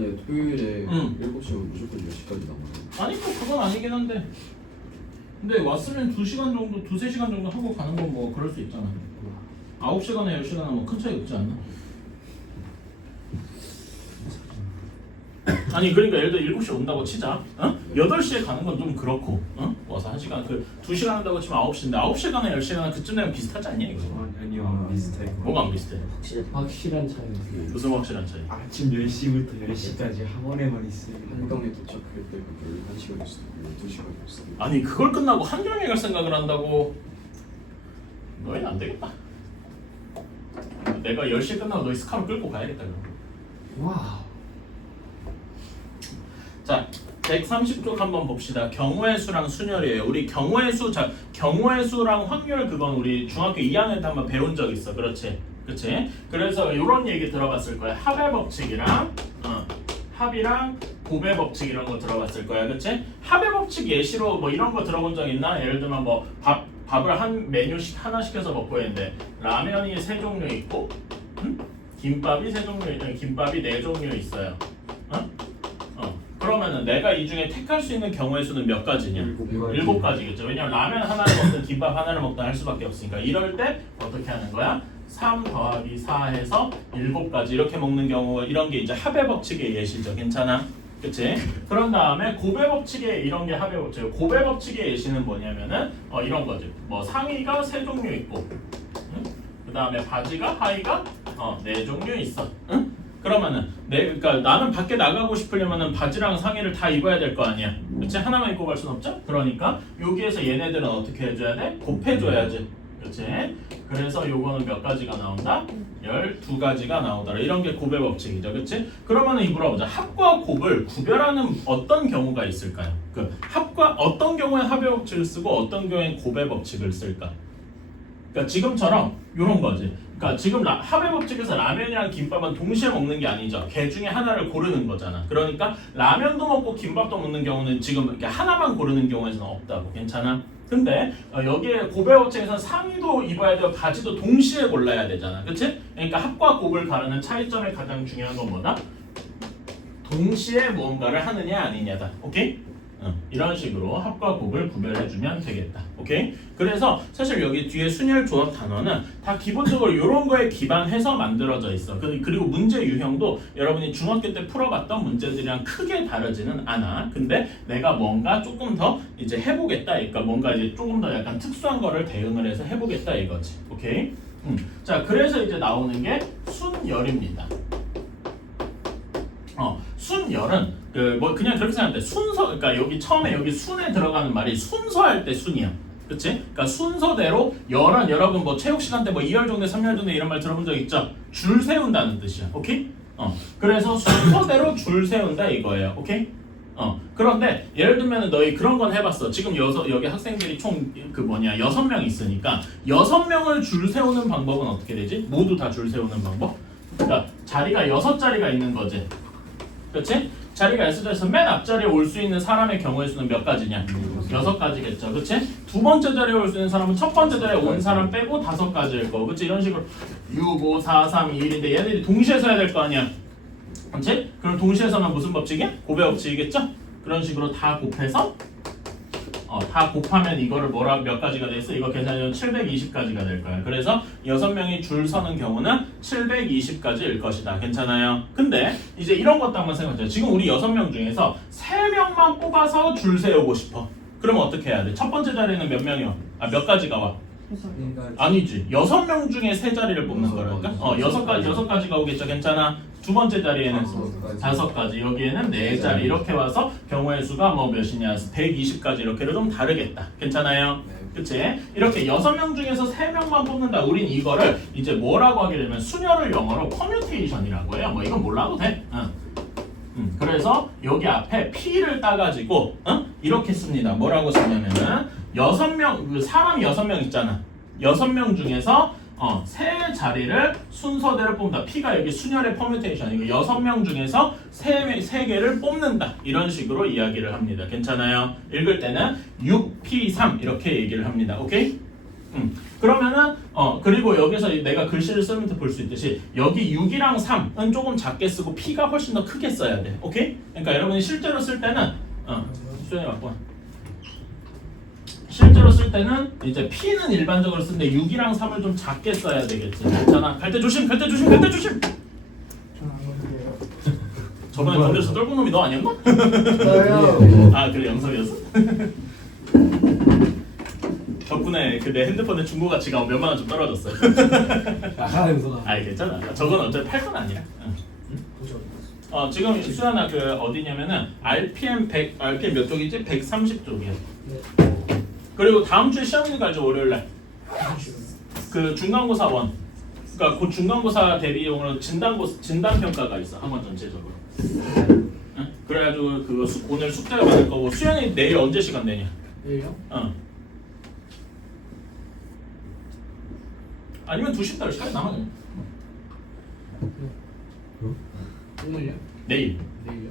아니 토요일에 7시면 무조건 10시까지 나와요. 아니 뭐 그건 아니긴 한데 근데 왔으면 2시간 정도, 2-3시간 정도 하고 가는 건 뭐 그럴 수 있잖아. 9시간에 10시간 하면 큰 차이 없지 않나? 아니 그러니까 예를 들어 7시에 온다고 치자. 8시에 가는 건 좀 그렇고 와서 1시간 2시간 한다고 치면 9시인데 9시에 가나 10시에 가나 그쯤 되면 비슷하지 않냐 이거? 아니요 안 비슷해. 뭐가 안 비슷해? 확실한 차이. 무슨 확실한 차이? 아침 10시부터 10시까지 학원에만 있어요. 한강에 도착할 때가 11시간일 수도 있고 12시간일 수도 있고. 아니 그걸 끝나고 한강에 갈 생각을 한다고? 너희는 안 되겠다. 내가 10시에 끝나고 너희 스카로 끌고 가야겠다 그럼. 와우. 자, 130쪽 한번 봅시다. 경우의 수랑 순열이에요. 우리 경우의 수, 자, 경우의 수랑 확률 그건 우리 중학교 2학년 때 한번 배운 적 있어. 그렇지? 그렇지? 그래서 이런 얘기 들어봤을 거야. 합의 법칙이랑 합이랑 곱의 법칙 이런 거 들어봤을 거야. 그렇지? 합의 법칙 예시로 뭐 이런 거 들어본 적 있나? 예를 들면 뭐 밥을 한 메뉴씩 하나 시켜서 먹고 있는데 라면이 3종류 있고 김밥이 3종류, 김밥이 4종류 있어요. 그러면은 내가 이 중에 택할 수 있는 경우의 수는 몇 가지냐? 7가지겠죠. 왜냐면 라면 하나를 먹든 김밥 하나를 먹든 할 수밖에 없으니까. 이럴 때 어떻게 하는 거야? 3 더하기 4 해서 7가지 이렇게 먹는 경우 이런 게 이제 합의 법칙의 예시죠. 괜찮아? 그치? 그런 다음에 곱의 법칙의 이런 게 합의 법칙이에요. 곱의 법칙의 예시는 뭐냐면은 이런 거지. 뭐 상의가 3종류 있고 그 다음에 바지가 하의가 4종류 있어. 응? 그러면은 그러니까 나는 밖에 나가고 싶으려면은 바지랑 상의를 다 입어야 될 거 아니야. 그렇지? 하나만 입고 갈 순 없죠? 그러니까 여기에서 얘네들은 어떻게 해줘야 돼? 곱해줘야지. 그렇지? 그래서 요거는 몇 가지가 나온다? 12가지가 나오더라. 이런 게 곱의 법칙이죠. 그렇지? 그러면은 이 물어보자. 합과 곱을 구별하는 어떤 경우가 있을까요? 그 합과 어떤 경우에 합의 법칙을 쓰고 어떤 경우에 곱의 법칙을 쓸까? 그러니까 지금처럼 이런 거지. 그러니까 지금 합의 법칙에서 라면이랑 김밥은 동시에 먹는 게 아니죠. 걔 중에 하나를 고르는 거잖아. 그러니까 라면도 먹고 김밥도 먹는 경우는 지금 이렇게 하나만 고르는 경우에는 없다고. 괜찮아? 근데 여기에 곱의 법칙에서는 상의도 입어야 되고 바지도 동시에 골라야 되잖아. 그치? 그러니까 합과 곱을 가르는 차이점의 가장 중요한 건 뭐다? 동시에 무언가를 하느냐 아니냐다. 오케이? 이런 식으로 합과 곱을 구별해주면 되겠다. 오케이? 그래서 사실 여기 뒤에 순열 조합 단어는 다 기본적으로 이런 거에 기반해서 만들어져 있어. 그리고 문제 유형도 여러분이 중학교 때 풀어봤던 문제들이랑 크게 다르지는 않아. 근데 내가 뭔가 조금 더 이제 해보겠다. 그러니까 뭔가 이제 조금 더 약간 특수한 거를 대응을 해서 해보겠다 이거지. 오케이? 자, 그래서 이제 나오는 게 순열입니다. 순열은 뭐 그냥 그렇게 생각하면 돼. 순서, 그러니까 여기 처음에 여기 순에 들어가는 말이 순서할 때 순이야. 그치? 그러니까 순서대로 열은 여러분 뭐 체육 시간 때 뭐 2열 정도, 3열 정도 이런 말 들어본 적 있죠? 줄 세운다는 뜻이야. 오케이? 그래서 순서대로 줄 세운다 이거예요. 오케이? 그런데 예를 들면 너희 그런 건 해봤어. 지금 여기 학생들이 총 6명 있으니까 6명을 줄 세우는 방법은 어떻게 되지? 모두 다 줄 세우는 방법? 그러니까 자리가 6자리가 있는 거지. 그렇지? 자리가 6자리에서 맨 앞자리에 올 수 있는 사람의 경우의 수는 몇 가지냐? 6가지겠죠. 그렇지? 두 번째 자리에 올 수 있는 사람은 첫 번째 자리에 온 사람 빼고 5가지일 거고. 그렇지? 이런 식으로 6, 5, 4, 3, 2, 1인데 얘네들이 동시에 서야 될 거 아니야. 그렇지? 그럼 동시에 서면 무슨 법칙이야? 곱의 법칙이겠죠? 그런 식으로 다 곱해서 다 곱하면 이거를 몇 가지가 됐어? 이거 계산하면 720가지가 될 거야. 그래서 6명이 줄 서는 경우는 720가지일 것이다. 괜찮아요? 근데 이제 이런 것도 한번 생각해보자. 지금 우리 6명 중에서 3명만 뽑아서 줄 세우고 싶어. 그러면 어떻게 해야 돼? 첫 번째 자리는 몇 명이요? 몇 가지가 와? 아니지. 6명 중에 3자리를 뽑는 거라니까? 6가지가 오겠죠. 괜찮아? 두 번째 자리에는 5가지, 여기에는 4자리 이렇게 와서 경우의 수가 뭐 몇이냐 120가지 이렇게를 좀 다르겠다. 괜찮아요? 그치? 이렇게 6명 중에서 3명만 뽑는다. 우린 이거를 이제 뭐라고 하게 되면 순열을 영어로 커뮤테이션이라고 해요. 뭐 이건 몰라도 돼. 그래서 여기 앞에 P를 따가지고 이렇게 씁니다. 뭐라고 쓰냐면은 6명, 사람이 6명 있잖아. 6명 중에서 세 자리를 순서대로 뽑는다. P가 여기 순열의 퍼뮤테이션이고 6명 중에서 3개를 뽑는다. 이런 식으로 이야기를 합니다. 괜찮아요? 읽을 때는 6P3 이렇게 얘기를 합니다. 오케이? 그러면은 그리고 여기서 내가 글씨를 쓰면서 볼 수 있듯이 여기 6이랑 3은 조금 작게 쓰고 P가 훨씬 더 크게 써야 돼. 오케이? 그러니까 여러분이 실제로 쓸 때는 수연이 갖고 실제로 쓸 때는 이제 P는 일반적으로 쓰는데 6이랑 3을 좀 작게 써야 되겠지. 괜찮아? 갈 때 조심, 갈 때 조심, 갈 때 조심. 저는 안 건드려요. 저번에 건드려서 떨군 놈이 너 아니었나? 저요. 아 그래 영섭이었어? 덕분에 그 내 핸드폰의 중고 가치가 몇만 원 좀 떨어졌어요. 나가라 용서가. 아이 괜찮아. 저건 어차피 팔 건 아니야. 응. 지금 수연아 그 어디냐면은 RPM 몇 쪽이지? 130쪽이야. 네. 그리고 다음 주에 시험이 가죠 월요일날. 그 중간고사 원. 그러니까 그 중간고사 대비용으로 진단 평가가 있어 학원 전체적으로. 응? 그래가지고 그거 오늘 숙제가 받을 거고 수연이 내일 언제 시간 되냐? 내일요? 아니면 2시부터 시간이 남아요. 오늘요? 내일. 내일요?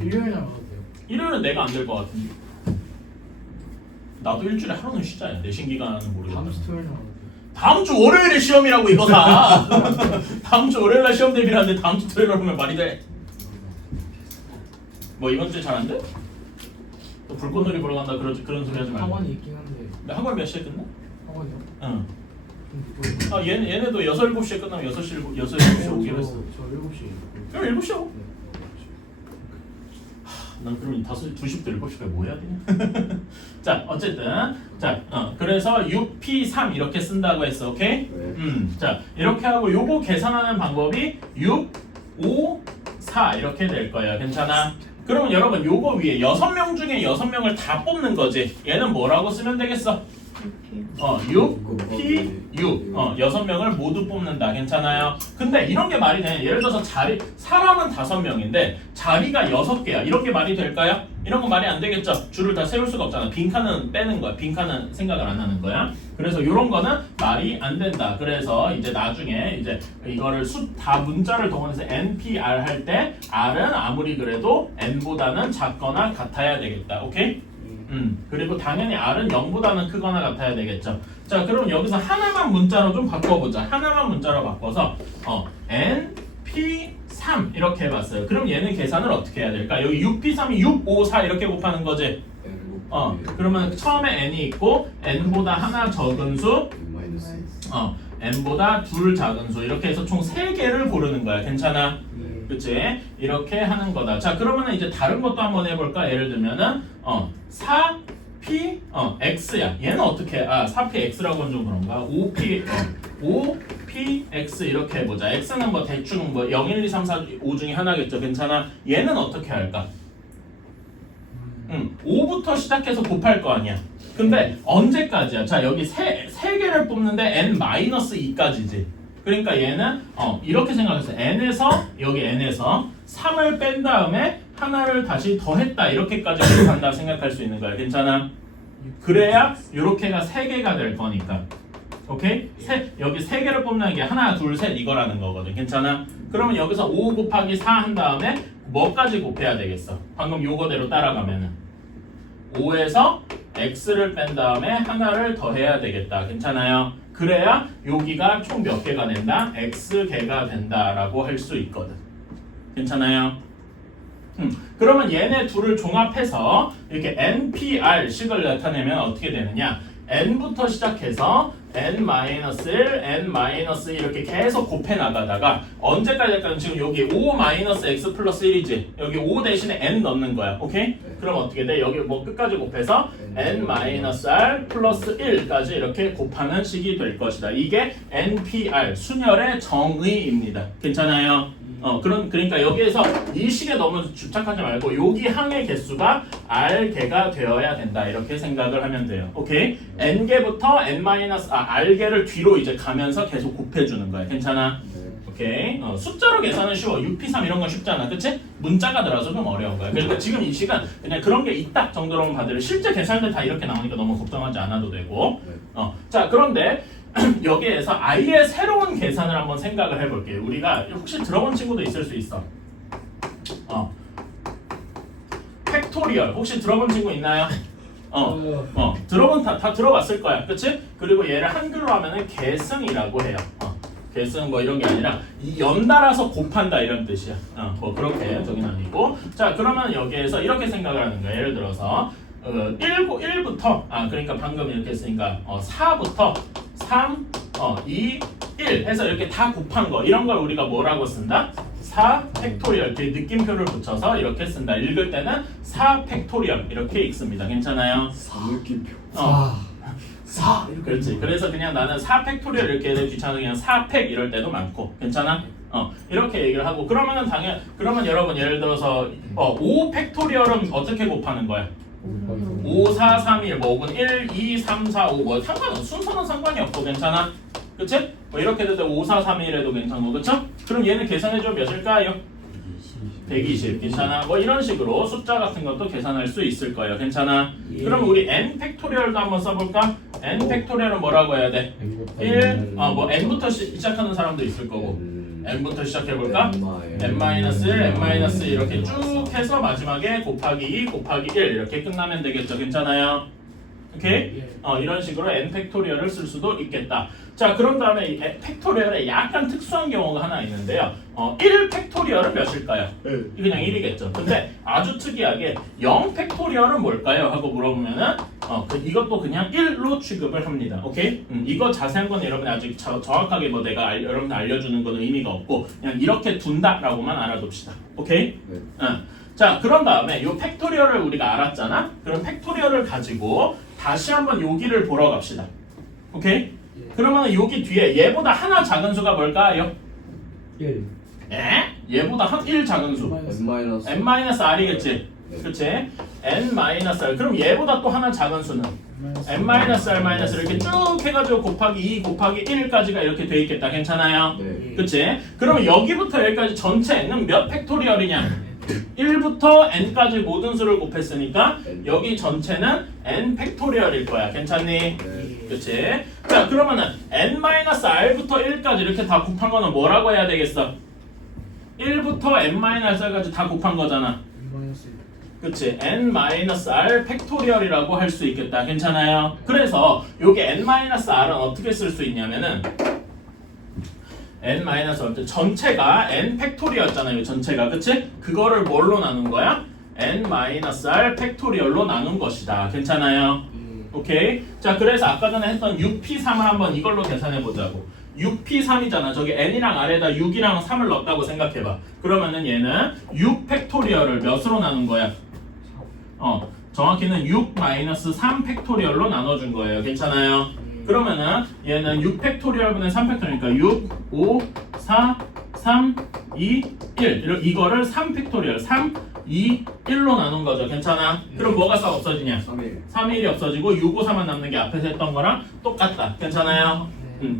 일요일 일요일 날 와도 돼요. 일요일은 내가 안 될 것 같은데. 나도 일주일에 하루는 쉬자야. 내신 기간은 모르겠다. 다음 주 토요일 날 와도 돼요. 다음 주 월요일에 시험이라고 이거 다. 다음 주 월요일 날 시험 대비를 하는데 다음 주 토요일 날 오면 말이 돼. 뭐 이번 주에 잘 안 돼? 또 불꽃놀이 보러 간다 그런 소리 하지 말고. 학원이 있긴 한데. 근데 학원 몇 시에 끝나? 학원이요? 응. 뭐, 얘네도 6, 7시에 끝나면 7시에 오기로 했어. 저 7시. 그럼 7시에 오. 난 그럼 2시부터 7시까지 뭐 해야 되냐? 자, 어쨌든 그래서 6P3 이렇게 쓴다고 했어, 오케이? 네. 자, 이렇게 하고 요거 계산하는 방법이 6, 5, 4 이렇게 될 거예요. 괜찮아? 그러면 여러분 요거 위에 6명 중에 6명을 다 뽑는 거지. 얘는 뭐라고 쓰면 되겠어? 6, P, 6 6명을 모두 뽑는다. 괜찮아요? 근데 이런 게 말이 돼. 예를 들어서 사람은 5명인데 자리가 6개야. 이런 게 말이 될까요? 이런 건 말이 안 되겠죠? 줄을 다 세울 수가 없잖아. 빈칸은 빼는 거야. 빈칸은 생각을 안 하는 거야. 그래서 이런 거는 말이 안 된다. 그래서 이제 나중에 이제 이거를 다 문자를 동원해서 NPR 할 때 R은 아무리 그래도 N보다는 작거나 같아야 되겠다. 오케이? 그리고 당연히 R은 0보다는 크거나 같아야 되겠죠. 자, 그럼 여기서 하나만 문자로 좀 바꿔보자. 하나만 문자로 바꿔서 N, P, 3 이렇게 해봤어요. 그럼 얘는 계산을 어떻게 해야 될까? 여기 6P3이 6, 5, 4 이렇게 곱하는 거지. 그러면 처음에 N이 있고 N보다 하나 적은 수 N보다 둘 작은 수 이렇게 해서 총 3개를 고르는 거야. 괜찮아? 그치? 이렇게 하는 거다. 자, 그러면 이제 다른 것도 한번 해볼까? 예를 들면은 4P X야. 얘는 어떻게 해? 4P X라고 하면 좀 그런가? 5P X 이렇게 해보자. X는 뭐 대충 뭐 0, 1, 2, 3, 4, 5 중에 하나겠죠. 괜찮아? 얘는 어떻게 할까? 5부터 시작해서 곱할 거 아니야. 근데 언제까지야? 자, 여기 세 개를 뽑는데 n-2까지지. 그러니까 얘는 이렇게 생각했어. n에서 여기 n에서 3을 뺀 다음에 하나를 다시 더했다. 이렇게까지 간다 생각할 수 있는 거야. 괜찮아? 그래야 이렇게가 3개가 될 거니까. 오케이? 여기 3개를 뽑는 게 하나, 둘, 셋 이거라는 거거든. 괜찮아? 그러면 여기서 5 곱하기 4 한 다음에 뭐까지 곱해야 되겠어? 방금 요거대로 따라가면은 5에서 x를 뺀 다음에 하나를 더해야 되겠다. 괜찮아요? 그래야 여기가 총 몇 개가 된다? x개가 된다라고 할 수 있거든. 괜찮아요? 그러면 얘네 둘을 종합해서 이렇게 NPR식을 나타내면 어떻게 되느냐? n부터 시작해서 n-1, n-2 이렇게 계속 곱해 나가다가 언제까지 할까요? 지금 여기 5-x 플러스 1이지? 여기 5 대신에 n 넣는 거야. 오케이? 네. 그럼 어떻게 돼? 여기 뭐 끝까지 곱해서 n-r 플러스 1까지 이렇게 곱하는 식이 될 것이다. 이게 NPR, 순열의 정의입니다. 괜찮아요? 그러니까 여기에서 이 식에 너무 집착하지 말고 여기 항의 개수가 r개가 되어야 된다. 이렇게 생각을 하면 돼요. 오케이? n개부터 r개를 뒤로 이제 가면서 계속 곱해주는 거야. 괜찮아? 오케이? 숫자로 계산은 쉬워. 6P3 이런 건 쉽잖아. 그치? 문자가 들어서 좀 어려운 거야. 그러니까 지금 이 시간 그냥 그런 게 있다 정도로만 봐도 실제 계산들 다 이렇게 나오니까 너무 걱정하지 않아도 되고. 자, 그런데 여기에서 아예 새로운 계산을 한번 생각을 해볼게요. 우리가 혹시 들어본 친구도 있을 수 있어. 팩토리얼 혹시 들어본 친구 있나요? 들어본 다 들어봤을 거야, 그치? 그리고 얘를 한글로 하면은 계승이라고 해요. 계승 뭐 이런 게 아니라 이 연달아서 곱한다 이런 뜻이야. 뭐 그렇게 저긴 아니고. 자, 그러면 여기에서 이렇게 생각을 하는 거야. 예를 들어서 1부터 그러니까 방금 이렇게 했으니까 4부터 3, 2, 1 해서 이렇게 다 곱한 거 이런 걸 우리가 뭐라고 쓴다? 4 팩토리얼 이렇게 느낌표를 붙여서 이렇게 쓴다. 읽을 때는 4 팩토리얼 이렇게 읽습니다. 괜찮아요? 느낌표. 4 그렇지. 그래서 그냥 나는 4 팩토리얼 이렇게 해도 귀찮아 그냥 4팩 이럴 때도 많고 괜찮아? 이렇게 얘기를 하고 그러면 여러분 예를 들어서 5 팩토리얼은 어떻게 곱하는 거야? 5, 4, 3, 1, 뭐 혹은 1, 2, 3, 4, 5 뭐 상관없어. 순서는 상관이 없고 괜찮아? 그치? 뭐 이렇게 돼도 5, 4, 3, 1에도 괜찮고 그쵸? 그럼 얘는 계산해주면 몇일까요? 120 괜찮아? 뭐 이런 식으로 숫자 같은 것도 계산할 수 있을 거예요. 괜찮아? 그럼 우리 n 팩토리얼도 한번 써볼까? n 팩토리얼은 뭐라고 해야 돼? 1, 뭐 n부터 시작하는 사람도 있을 거고 n부터 시작해볼까? n-1, n-1 이렇게 쭉 해서 마지막에 곱하기 2, 곱하기 1 이렇게 끝나면 되겠죠. 괜찮아요? 오케이? 이런 식으로 n 팩토리얼을 쓸 수도 있겠다. 자, 그런 다음에 이 팩토리얼에 약간 특수한 경우가 하나 있는데요. 1 팩토리얼은 몇일까요? 그냥 1이겠죠. 근데 아주 특이하게 0 팩토리얼은 뭘까요? 하고 물어보면은 이것도 그냥 1로 취급을 합니다. 오케이? 이거 자세한 건 여러분이 아직 정확하게 뭐 내가 여러분들 알려주는 거는 의미가 없고 그냥 이렇게 둔다라고만 알아둡시다. 오케이? 네. 자, 그런 다음에 이 팩토리얼을 우리가 알았잖아? 그럼 팩토리얼을 가지고 다시 한번 여기를 보러 갑시다. 오케이? 그러면 여기 뒤에 얘보다 하나 작은 수가 뭘까요? 1 얘보다 1 작은 수 n-r이겠지? 그치? n-r 그럼 얘보다 또 하나 작은 수는 n-r 이렇게 쭉 해가지고 곱하기 2 곱하기 1까지가 이렇게 돼 있겠다. 괜찮아요? 네. 그치? 그러면 여기부터 여기까지 전체 n은 몇 팩토리얼이냐? 1부터 n까지 모든 수를 곱했으니까 여기 전체는 n 팩토리얼일 거야. 괜찮니? 네. 그치? 자, 그러면은 n-r부터 1까지 이렇게 다 곱한 거는 뭐라고 해야 되겠어? 1부터 n-r까지 다 곱한 거잖아. 그치? n-r 팩토리얼이라고 할 수 있겠다. 괜찮아요? 그래서 요게 n-r은 어떻게 쓸 수 있냐면은 n-r 전체가 n 팩토리였잖아요. 전체가. 그치? 그거를 뭘로 나눈 거야? n-r 팩토리얼로 나눈 것이다. 괜찮아요? 오케이? 자, 그래서 아까 전에 했던 6p3을 한번 이걸로 계산해 보자고. 6p3이잖아. 저기 n이랑 r에다 6이랑 3을 넣었다고 생각해봐. 그러면은 얘는 6 팩토리얼을 몇으로 나눈 거야? 정확히는 6-3 팩토리얼로 나눠준 거예요. 괜찮아요? 그러면은 얘는 6 팩토리얼분의 3 팩토리얼이니까 6, 5, 4, 3, 2, 1 이거를 3 팩토리얼 3, 2, 1로 나눈 거죠. 괜찮아? 그럼 뭐가 싹 없어지냐? 3일이 없어지고 6, 5, 4만 남는 게 앞에서 했던 거랑 똑같다. 괜찮아요?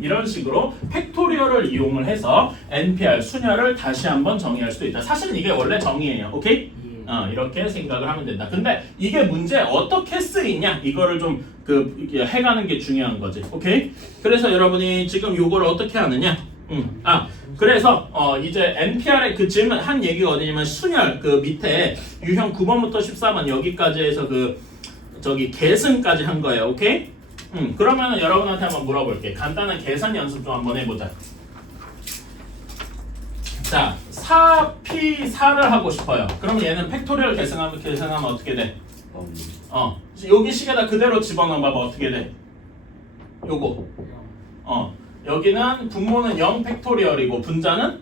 이런 식으로 팩토리얼을 이용을 해서 NPR 수녀를 다시 한번 정의할 수도 있다. 사실은 이게 원래 정의예요. 오케이? 이렇게 생각을 하면 된다. 근데 이게 문제 어떻게 쓰이냐? 이거를 좀 해가는 게 중요한 거지. 오케이? 그래서 여러분이 지금 요걸 어떻게 하느냐? 그래서 이제 NPR의 그 질문 한 얘기가 어디냐면 순열 그 밑에 유형 9번부터 14번 여기까지 해서 저기 계승까지 한 거예요. 오케이? 그러면 여러분한테 한번 물어볼게. 간단한 계산 연습 좀 한번 해보자. 자, 4p4를 하고 싶어요. 그럼 얘는 팩토리얼 계산하면 어떻게 돼? 여기 식에다 그대로 집어넣어봐봐. 어떻게 돼? 요거. 여기는 분모는 0 팩토리얼이고 분자는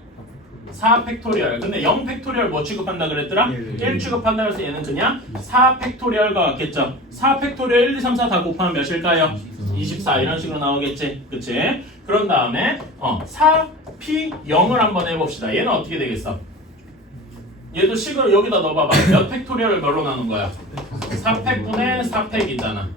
4 팩토리얼. 근데 0 팩토리얼 뭐 취급한다 그랬더라? 1 취급한다 그래서 얘는 그냥 4 팩토리얼과 같겠죠. 4 팩토리얼 1, 2, 3, 4 다 곱하면 몇일까요? 24 이런 식으로 나오겠지. 그치? 그런 다음에 4p0을 한번 해봅시다. 얘는 어떻게 되겠어? 얘도 식을 여기다 넣어봐봐. 몇 팩토리얼을 뭘로 나눈 거야? 4팩분의 4팩이잖아.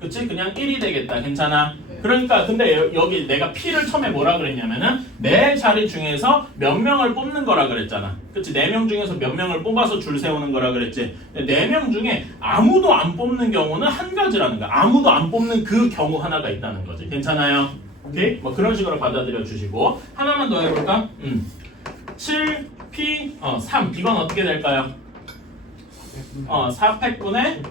그치? 그냥 1이 되겠다. 괜찮아? 그러니까 근데 여기 내가 P를 처음에 뭐라 그랬냐면은 네 자리 중에서 몇 명을 뽑는 거라 그랬잖아. 그치? 4명 중에서 몇 명을 뽑아서 줄 세우는 거라 그랬지. 4명 중에 아무도 안 뽑는 경우는 한 가지라는 거야. 아무도 안 뽑는 그 경우 하나가 있다는 거지. 괜찮아요? 오케이? 뭐 그런 식으로 받아들여 주시고 하나만 더 해볼까? 7P 3 이건 어떻게 될까요? 4팩분의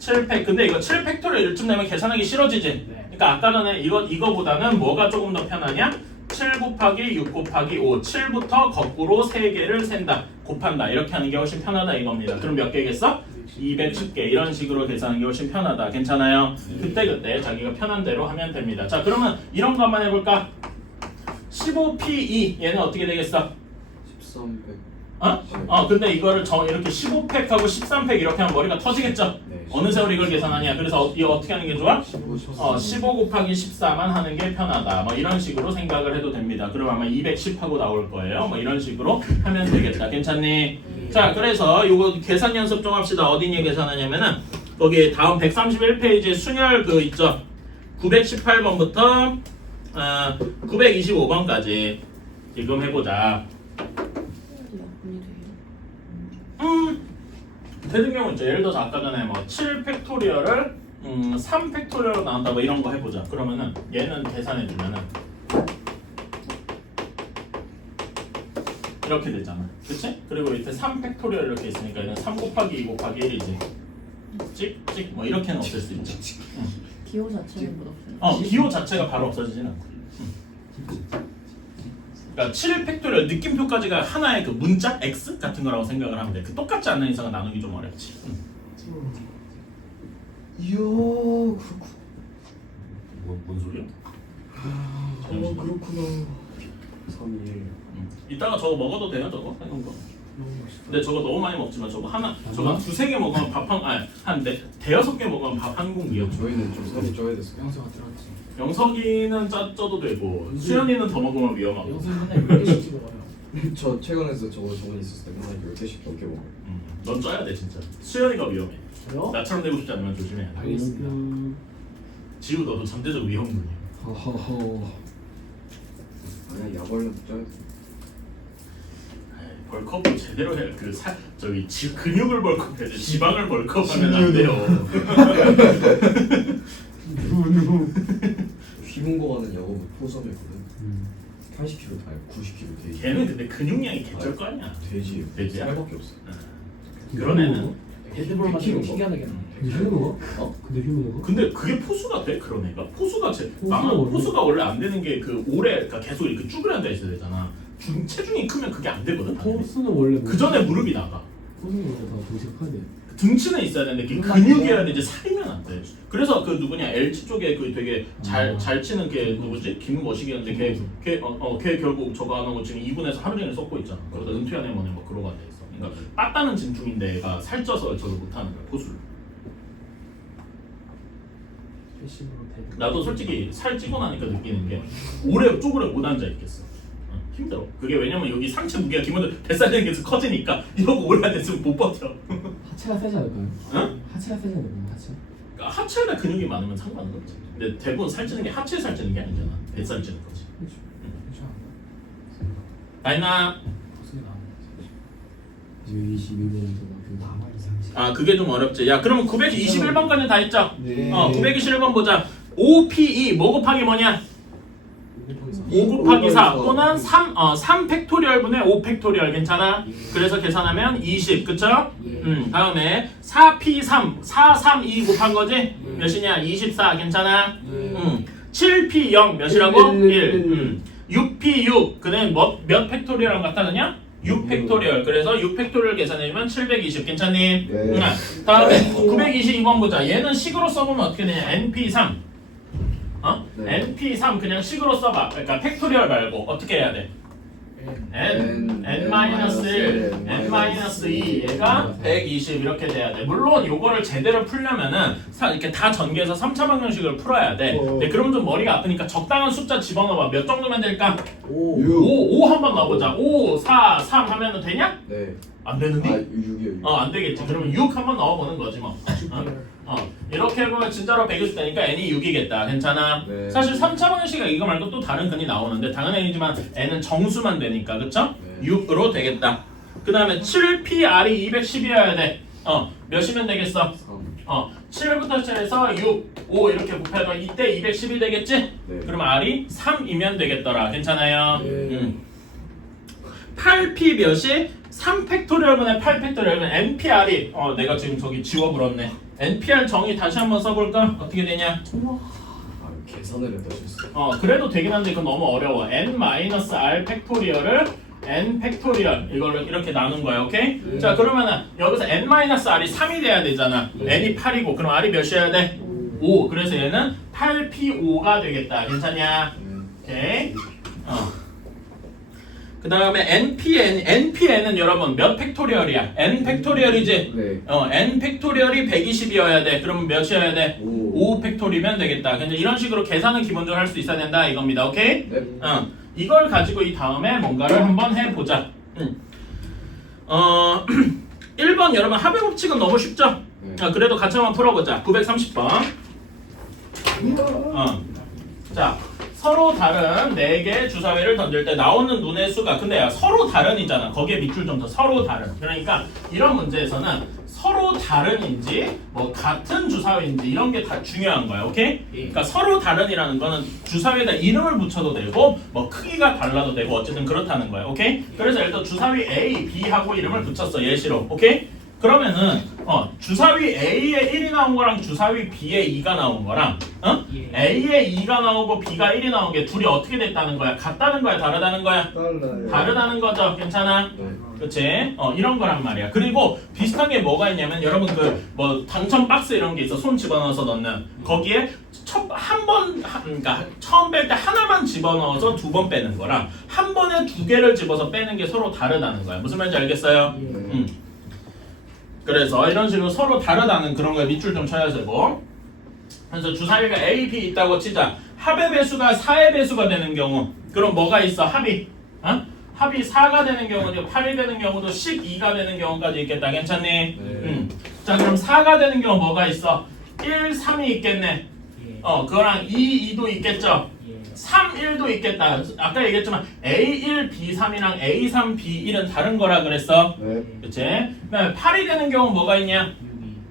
7팩. 근데 이거 7팩토리얼 1쯤 되면 계산하기 싫어지지? 네. 그러니까 아까 전에 이거보다는 뭐가 조금 더 편하냐? 7 곱하기 6 곱하기 5. 7부터 거꾸로 3개를 센다. 곱한다. 이렇게 하는 게 훨씬 편하다 이겁니다. 그럼 몇 개겠어? 210개. 이런 식으로 계산하는 게 훨씬 편하다. 괜찮아요? 그때 자기가 편한 대로 하면 됩니다. 자, 그러면 이런 거 한번 해볼까? 15P2 얘는 어떻게 되겠어? 1300. 근데 이거를 이렇게 15팩하고 13팩 이렇게 하면 머리가 터지겠죠? 네. 어느 세월 이걸 계산하냐? 그래서 이거 어떻게 하는 게 좋아? 15 곱하기 14만 하는 게 편하다. 뭐 이런 식으로 생각을 해도 됩니다. 그럼 아마 210 하고 나올 거예요. 뭐 이런 식으로 하면 되겠다. 괜찮니? 자, 그래서 이거 계산 연습 좀 합시다. 어디에 계산하냐면은 거기 다음 131페이지에 순열 그 있죠? 918번부터 925번까지 지금 해보자. 되는 경우 있죠. 예를 들어서 아까 전에 뭐 7팩토리얼을 3팩토리얼로 나온다 뭐 이런 거 해보자. 그러면은 얘는 계산해 주면은 이렇게 되잖아. 그치? 그리고 밑에 3팩토리얼 이렇게 있으니까 얘는 3 곱하기 2 곱하기 1이지. 찍찍 뭐 이렇게는 없앨 수 있죠. 기호 자체는 못 없어요. 기호 자체가 바로 없어지진 않고. 그러니까 7팩토리얼 느낌표까지가 하나의 그 문자 x 같은 거라고 생각을 하면 돼. 그 똑같지 않는 이상은 나누기 좀 어렵지. 이야 그렇구나. 뭔 소리야? 그렇구나. 321. 이따가 저거 먹어도 돼요, 저거? 해놓은 거. 너무 맛있어. 근데 저거 너무 많이 먹지만 저거 저거 한 2-3개 먹으면 한 대여섯 개 먹으면 밥 한 공기요. 저희는 좀 살이 쪄야 됐어요. 영수가 들어갔지. 영석이는 쪄도 되고 수현이는 더 먹으면 위험하고. 영수 맨날 10개씩 먹어요. 저 최근에서 저번 있었을 때 맨날 10개씩 넘게 먹어요. 넌 쪄야 돼 진짜. 수현이가 위험해. 저요? 나처럼 되고 싶지 않으면 조심해야 돼. 알겠습니다. 지우 너도 잠재적 위험군이야. 허허허. 아니야 약올려도 쪄야 돼. 벌크업을 제대로 해. 근육을 벌크업해야지. 지방을 벌크업하면 안 돼요. 휘문고 가는 야구 포섬이었거든. 80kg 다 90kg 돼지. 걔는 근데 근육량이 개쩔 거 아니야. 돼지. 돼지야? 살밖에 없어. 그런 애는. 데드볼 맞으면 튀겨나게. 근데 휘는 거? 어? 근데 휘는 거? 근데 그게 포수가 돼? 그런 애가? 포수가 원래- 포수가 원래 안 되는 게 그 오래 그러니까 계속 이렇게 쭈그려 앉아 있어야 되잖아. 체중이 크면 그게 안 되거든. 포스는 원래 그 전에 무릎이 나가. 포스는 원래 다 동식하네. 등치는 있어야 되는데 그게 근육이어야 되지 살이면 안 돼. 그래서 그 누구냐 LG 쪽에 그 되게 잘 치는 걔 누구지? 김머시기였는데 걔 결국 저거 안 하고 지금 2군에서 하루 종일 썩고 있잖아. 그러다 은퇴한 애 뭐네 뭐 그러고 앉아 있어. 그러니까 빠따는 진중인데 얘가 살쪄서 저걸 못하는 거야 포수를. 패시브로 데드. 나도 솔직히 살 찌고 나니까 느끼는 게 오래 쪼그려 못 앉아 있겠어. 힘들어. 그게 왜냐면 여기 상체 무게가 기본적으로 뱃살 되는 게 커지니까 이러고 오래 앉아 있으면 못 버텨. 하체가 세지 않을까요? 응? 하체가 세지 않을까요? 하체? 그러니까 하체에다 근육이 많으면 상관은 없지. 근데 대부분 살찌는 게 하체에 살찌는 게 아니잖아. 뱃살 찌는 거지. 그렇죠. 나이나. 버스에 나오는 지금 22번부터 남아 이상식. 그게 좀 어렵지. 야 그러면 921번까지 다 했죠? 네. 921번 보자. 5PE 뭐 곱하기 뭐냐? 5 곱하기 4 또는 3 팩토리얼분의 5 팩토리얼 괜찮아? 그래서 계산하면 20 그쵸? 다음에 4P3 432 곱한 거지? 몇이냐? 24 괜찮아? 7P0 몇이라고? 1 6P6 그는 몇 팩토리얼랑 같다느냐? 6 팩토리얼 그래서 6 팩토리얼 계산해주면 720 괜찮니? 네. 다음에 922번 보자. 얘는 식으로 써보면 어떻게 되냐? NP3 네. NP3 그냥 식으로 써봐. 그러니까 팩토리얼 말고 어떻게 해야 돼? N, N-1, N-2 얘가 120 이렇게 돼야 돼. 물론 요거를 제대로 풀려면은 이렇게 다 전개해서 3차 방정식을 풀어야 돼. 근데 그러면 좀 머리가 아프니까 적당한 숫자 집어넣어봐. 몇 정도면 될까? 5 한번 넣어보자. 5, 4, 3 하면은 되냐? 네. 안 되는데? 6이요. 안 되겠지. 그러면 6 한번 넣어보는 거지 뭐. 이렇게 해보면 진짜로 120 되니까 n이 6이겠다. 괜찮아? 네. 사실 3차 방정식이 이거 말고 또 다른 근이 나오는데 당연히지만 n은 정수만 되니까 그쵸? 네. 6으로 되겠다. 그 다음에 7PR이 210이어야 돼. 몇이면 되겠어? 7부터 시작해서 6, 5 이렇게 곱해서 이때 210이 되겠지? 네. 그럼 R이 3이면 되겠더라. 괜찮아요? 네. 8P 몇이? 3팩토리얼분의 8팩토리얼은 NPR이 내가 지금 저기 지워버렸네. NPR 정의 다시 한번 써볼까? 어떻게 되냐? 아 계산을 했다 실수. 그래도 되긴 한데 그건 너무 어려워. n-r 팩토리얼을 n 팩토리얼 이걸로 이렇게 나눈 거야. 오케이? 네. 자 그러면은 여기서 n-r이 3이 돼야 되잖아. n이 8이고 그럼 r이 몇이어야 돼? 5. 그래서 얘는 8p5가 되겠다. 괜찮냐? 오케이. 그 다음에 npn은 여러분 몇 팩토리얼이야? n 팩토리얼이지? 네. n 팩토리얼이 120이어야 돼. 그러면 몇이어야 돼? 5. 5 팩토리면 되겠다. 근데 이런 식으로 계산은 기본적으로 할 수 있어야 된다 이겁니다. 오케이? 네. 이걸 가지고 이 다음에 뭔가를 한번 해보자. 1번 여러분 합의 법칙은 너무 쉽죠? 네. 그래도 같이 한번 풀어보자. 930번. 자, 서로 다른 4개의 주사위를 던질 때 나오는 눈의 수가 근데 야, 서로 다른이잖아. 거기에 밑줄 좀 더 서로 다른. 그러니까 이런 문제에서는 서로 다른인지 뭐 같은 주사위인지 이런 게 다 중요한 거야. 오케이? 그러니까 서로 다른이라는 거는 주사위에다 이름을 붙여도 되고 뭐 크기가 달라도 되고 어쨌든 그렇다는 거야. 오케이? 그래서 예를 들어 주사위 A, B하고 이름을 붙였어. 예시로. 오케이? 그러면은 주사위 A에 1이 나온 거랑 주사위 B에 2가 나온 거랑 A에 2가 나오고 B가 1이 나온 게 둘이 어떻게 됐다는 거야? 같다는 거야? 다르다는 거야? 달라요. 다르다는 거죠. 괜찮아? 네. 그치? 이런 거란 말이야. 그리고 비슷한 게 뭐가 있냐면 여러분 그 뭐 당첨 박스 이런 게 있어. 손 집어넣어서 넣는 거기에 그러니까 처음 뺄 때 하나만 집어넣어서 2번 빼는 거랑 한 번에 2개를 집어서 빼는 게 서로 다르다는 거야. 무슨 말인지 알겠어요? 네. 그래서 이런 식으로 서로 다르다는 그런 거에 밑줄 좀 쳐야 되고 그래서 주사위가 A, B 있다고 치자. 합의 배수가 4의 배수가 되는 경우 그럼 뭐가 있어? 합이 합이 4가 되는 경우도 8이 되는 경우도 12가 되는 경우까지 있겠다. 괜찮니? 네. 자 그럼 4가 되는 경우 뭐가 있어? 1, 3이 있겠네. 그거랑 2, 2도 있겠죠. 3, 1도 있겠다. 아까 얘기했지만 A1, B3이랑 A3, B1은 다른 거라 그랬어. 네. 그치? 그다음에 8이 되는 경우 뭐가 있냐?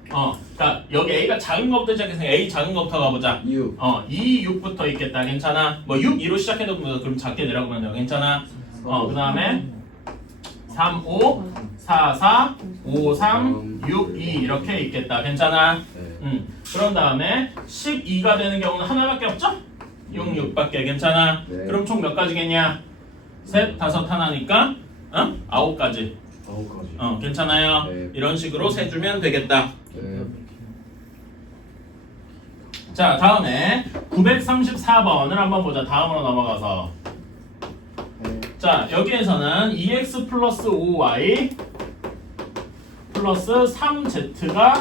그러니까 여기 A가 작은 것부터 시작해서 A 작은 것부터 가보자. 6. 2, 6부터 있겠다. 괜찮아? 뭐 6, 2로 시작해도 그럼 작게 내려가면 돼요. 괜찮아? 그 다음에 3, 5, 4, 4, 5, 3, 6, 2 이렇게 있겠다. 괜찮아? 네. 그런 다음에 12가 되는 경우는 하나밖에 없죠? 6, 6밖에. 괜찮아? 네. 그럼 총 몇 가지겠냐? 셋, 다섯, 하나니까 9가지. 9가지. 괜찮아요? 네. 이런 식으로 세주면 되겠다. 네. 자, 다음에 934번을 한번 보자. 다음으로 넘어가서. 네. 자, 여기에서는 2x 플러스 5y 플러스 3z가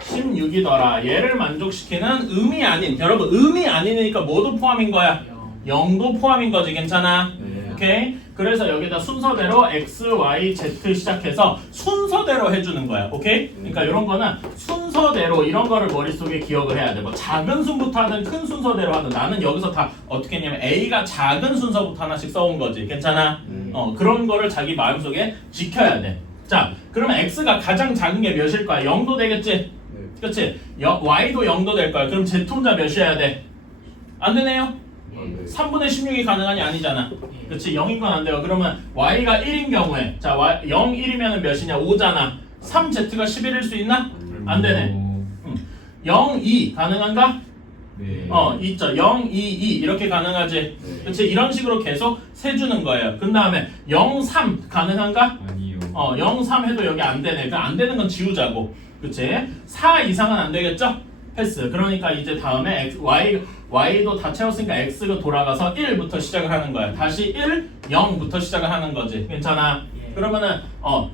16이더라. 얘를 만족시키는 의미 아닌, 여러분 의미 아니니까 뭐도 포함인 거야? 0도 포함인 거지. 괜찮아? 네. 오케이? 그래서 여기다 순서대로 x, y, z 시작해서 순서대로 해주는 거야. 오케이? 그러니까 이런 거는 순서대로 이런 거를 머릿속에 기억을 해야 돼. 뭐 작은 순부터 하든 큰 순서대로 하든 나는 여기서 다 어떻게 했냐면 A가 작은 순서부터 하나씩 써온 거지. 괜찮아? 그런 거를 자기 마음속에 지켜야 돼. 자, 그러면 x가 가장 작은 게 몇일 거야? 0도 되겠지? 네. 그렇지? y도 0도 될 거야. 그럼 z 혼자 몇이어야 돼? 안 되네요? 네. 3분의 16이 가능하니 아니잖아. 그렇지? 0인 건 안 돼요. 그러면 y가 1인 경우에 자 0, 1이면 몇이냐? 5잖아. 3z가 11일 수 있나? 안 되네. 0, 2 가능한가? 네. 있죠. 0, 2, 2 이렇게 가능하지. 네. 그렇지? 이런 식으로 계속 세주는 거예요. 그 다음에 0, 3 가능한가? 아니요. 0, 3 해도 여기 안 되네. 그러니까 안 되는 건 지우자고. 그치? 4 이상은 안 되겠죠? 패스. 그러니까 이제 다음에 y도 다 채웠으니까 x가 돌아가서 1부터 시작을 하는 거야. 다시 1, 0부터 시작을 하는 거지. 괜찮아? 그러면은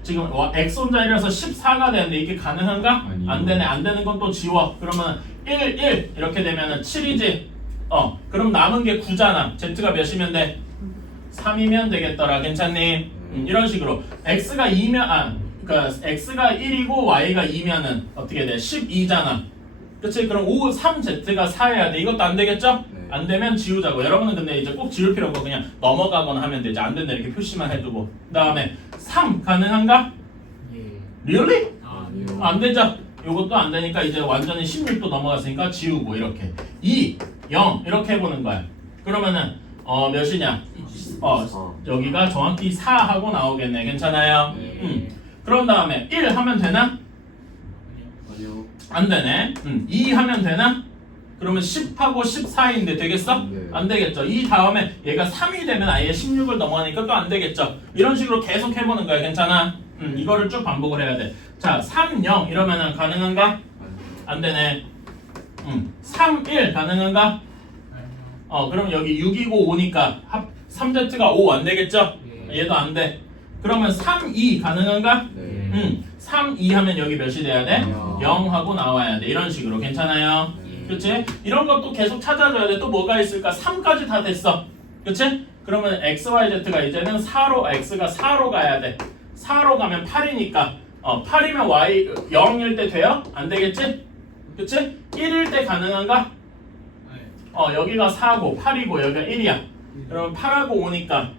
지금 x 혼자 1이라서 14가 되는데 이게 가능한가? 아니요. 안 되네. 안 되는 건 또 지워. 그러면 1, 1 이렇게 되면은 7이지. 그럼 남은 게 9잖아. z가 몇이면 돼? 3이면 되겠더라. 괜찮니? 이런 식으로 x가 2면 그러니까 x가 1이고 y가 2면은 어떻게 돼? 12잖아. 그치? 그럼 5, 3z가 4여야 돼. 이것도 안 되겠죠? 네. 안 되면 지우자고. 여러분은 근데 이제 꼭 지울 필요 없고 그냥 넘어가거나 하면 되지. 안 된다 이렇게 표시만 해두고. 그 다음에 3 가능한가? Really? 아니요. 안 되죠? 요것도 안 되니까 이제 완전히 16도 넘어갔으니까 지우고 이렇게 2, 0 이렇게 해보는 거야. 그러면은 몇이냐? 여기가 정확히 4 하고 나오겠네. 괜찮아요? 네. 그런 다음에 1 하면 되나? 아니요. 안 되네. 2 하면 되나? 그러면 10하고 14인데 되겠어? 네. 안 되겠죠. 이 다음에 얘가 3이 되면 아예 16을 넘어가니까 또 안 되겠죠. 이런 식으로 계속 해보는 거야. 괜찮아? 이거를 쭉 반복을 해야 돼. 자, 3, 0 이러면은 가능한가? 안 되네. 3, 1 가능한가? 그럼 여기 6이고 5니까 3Z가 5 안 되겠죠? 예. 얘도 안 돼. 그러면 3, 2 가능한가? 네. 3, 2 하면 여기 몇이 돼야 돼? 0. 0 하고 나와야 돼. 이런 식으로 괜찮아요? 그치? 이런 것도 계속 찾아줘야 돼. 또 뭐가 있을까? 3까지 다 됐어. 그치? 그러면 x, y, z가 이제는 4로, x가 4로 가야 돼. 4로 가면 8이니까 8이면 y 0일 때 돼요? 안 되겠지? 그치? 1일 때 가능한가? 여기가 4고 8이고 여기가 1이야. 그러면 8하고 5니까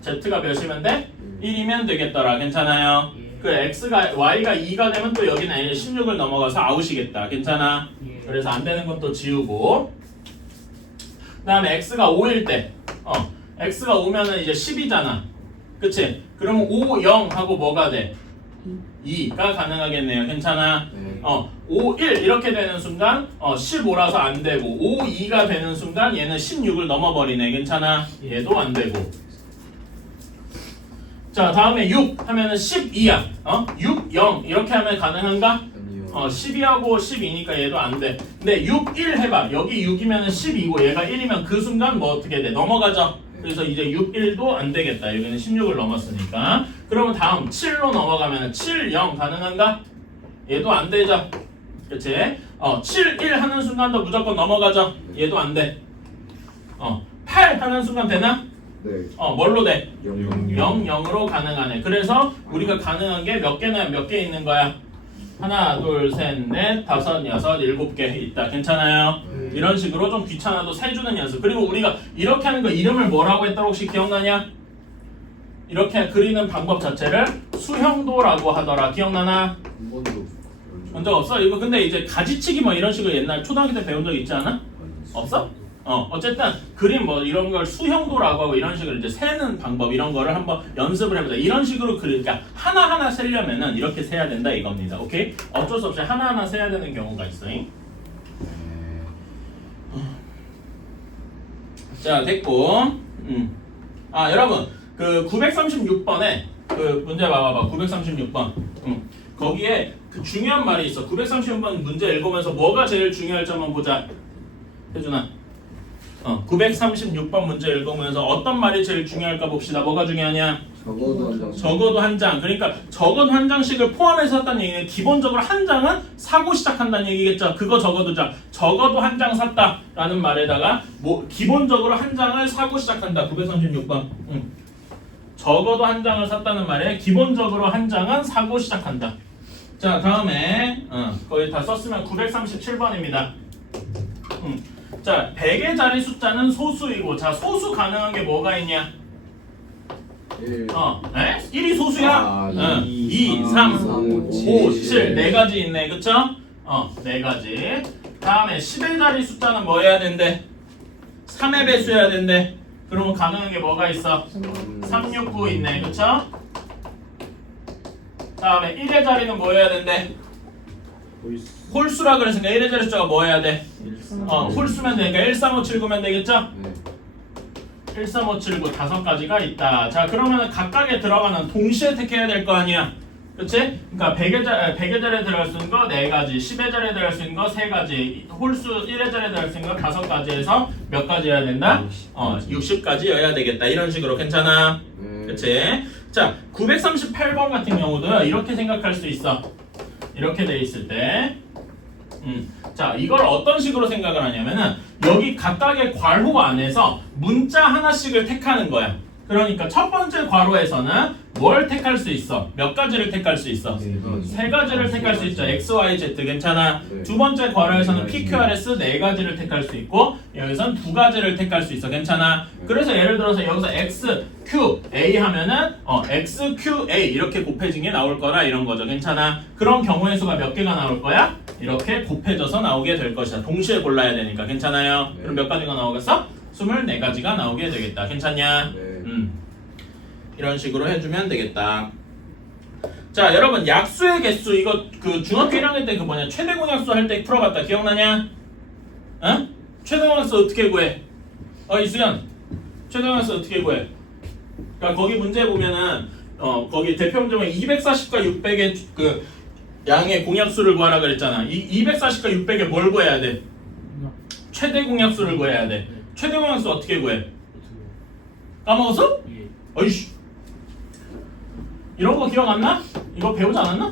z가 몇이면 돼? 1이면 되겠더라. 괜찮아요? 그 x가 y가 2가 되면 또 여기는 16을 넘어가서 아웃이겠다. 괜찮아? 그래서 안 되는 건 또 지우고. 그 다음에 x가 5일 때 x가 5면은 이제 10이잖아. 그치? 그러면 5, 0 하고 뭐가 돼? 2가 가능하겠네요. 괜찮아? 네. 5, 1 이렇게 되는 순간 15라서 안 되고 5, 2가 되는 순간 얘는 16을 넘어버리네. 괜찮아? 얘도 안 되고. 자, 다음에 6 하면은 12야. 6, 0 이렇게 하면 가능한가? 아니요. 12하고 12니까 얘도 안 돼. 근데 6, 1 해봐. 여기 6이면 12고 얘가 1이면 그 순간 뭐 어떻게 돼? 넘어가죠? 그래서 이제 6, 1도 안 되겠다. 여기는 16을 넘었으니까. 그러면 다음 7로 넘어가면 7, 0 가능한가? 얘도 안 되죠? 그치? 7, 1 하는 순간도 무조건 넘어가죠? 얘도 안 돼. 8 하는 순간 되나? 네. 뭘로 돼? 0. 0, 0으로 가능하네. 그래서 우리가 가능한 게 몇 개나 몇 개 있는 거야? 하나, 둘, 셋, 넷, 다섯, 여섯, 일곱 개 있다. 괜찮아요? 이런 식으로 좀 귀찮아도 세주는 연습. 그리고 우리가 이렇게 하는 거 이름을 뭐라고 했다고 혹시 기억나냐? 이렇게 그리는 방법 자체를 수형도라고 하더라. 기억나나? 한 번도 본 적 없어? 이거 근데 이제 가지치기 뭐 이런 식으로 옛날 초등학교 때 배운 적 있지 않아? 없어? 어쨌든 그림 뭐 이런 걸 수형도라고 하고 이런 식으로 이제 세는 방법 이런 거를 한번 연습을 해보자. 이런 식으로 그러니까 하나하나 세려면은 이렇게 세야 된다 이겁니다. 오케이? 어쩔 수 없이 하나하나 세야 되는 경우가 있어. 자, 됐고. 여러분 그 936번에 그 문제 봐봐봐. 936번. 거기에 그 중요한 말이 있어. 936번 문제 읽으면서 뭐가 제일 중요할지 한번 보자. 혜준아. 936번 문제 읽으면서 어떤 말이 제일 중요할까 봅시다. 뭐가 중요하냐? 적어도 한 장. 적어도 한 장. 그러니까 적어도 한 장씩을 포함해서 했다는 얘기는 기본적으로 한 장은 사고 시작한다는 얘기겠죠. 그거 적어두자. 적어도 한 장 샀다라는 말에다가 뭐 기본적으로 한 장을 사고 시작한다. 936번. 적어도 한 장을 샀다는 말에 기본적으로 한 장은 사고 시작한다. 자, 다음에 거의 다 썼으면 937번입니다. 자, 100의 자리 숫자는 소수이고, 자, 소수 가능한 게 뭐가 있냐? 1. 1이 소수야? 2, 3, 5, 7, 네 가지 있네, 그쵸? 네 가지. 다음에 10의 자리 숫자는 뭐 해야 된대? 3의 배수 해야 된대. 그러면 가능한 게 뭐가 있어? 3, 6, 9 있네, 그쵸? 다음에 1의 자리는 뭐 해야 된대? 홀수라 그랬으니까 1의 자리 숫자가 뭐 해야 돼? 홀수면 되니까 1, 3, 5, 7, 9면 되겠죠? 네. 1, 3, 5, 7, 9 다섯 가지가 있다. 자, 그러면 각각에 들어가는 동시에 택해야 될 거 아니야. 그치? 그러니까 100의 자리에 들어갈 수 있는 거 4가지, 10의 자리에 들어갈 수 있는 거 3가지, 홀수 1의 자리에 들어갈 수 있는 거 5가지에서 몇 가지여야 된다? 60가지여야 되겠다. 이런 식으로 괜찮아? 그치? 자, 938번 같은 경우도 이렇게 생각할 수 있어. 이렇게 돼 있을 때 자, 이걸 어떤 식으로 생각을 하냐면은 여기 각각의 괄호 안에서 문자 하나씩을 택하는 거야. 그러니까 첫 번째 괄호에서는 뭘 택할 수 있어? 몇 가지를 택할 수 있어? 세 가지를 택할 수 있죠. X, Y, Z 괜찮아? 네. 두 번째 괄호에서는 P, Q, R, S 네 가지를 택할 수 있고 여기선 두 가지를 택할 수 있어. 괜찮아? 그래서 예를 들어서 여기서 X, Q, A 하면은 X, Q, A 이렇게 곱해진 게 나올 거라 이런 거죠. 괜찮아? 그런 경우의 수가 몇 개가 나올 거야? 이렇게 곱해져서 나오게 될 것이다. 동시에 골라야 되니까. 괜찮아요? 그럼 몇 가지가 나오겠어? 24가지가 나오게 되겠다. 괜찮냐? 네. 이런 식으로 해주면 되겠다. 자 여러분 약수의 개수 이거 그 중학교 1학년 때 그 뭐냐 최대 공약수 할 때 풀어봤다 기억나냐? 어? 최대 공약수 어떻게 구해? 이수연 최대 공약수 어떻게 구해? 그러니까 거기 문제 보면은 거기 대표 문제 보면 240과 600의 그 양의 공약수를 구하라 그랬잖아. 이 240과 600에 뭘 구해야 돼? 최대 공약수를 구해야 돼. 최대 공약수 어떻게 구해? 까먹었어? 예. 어이씨. 이런 거 기억 안 나? 이거 배우지 않았나?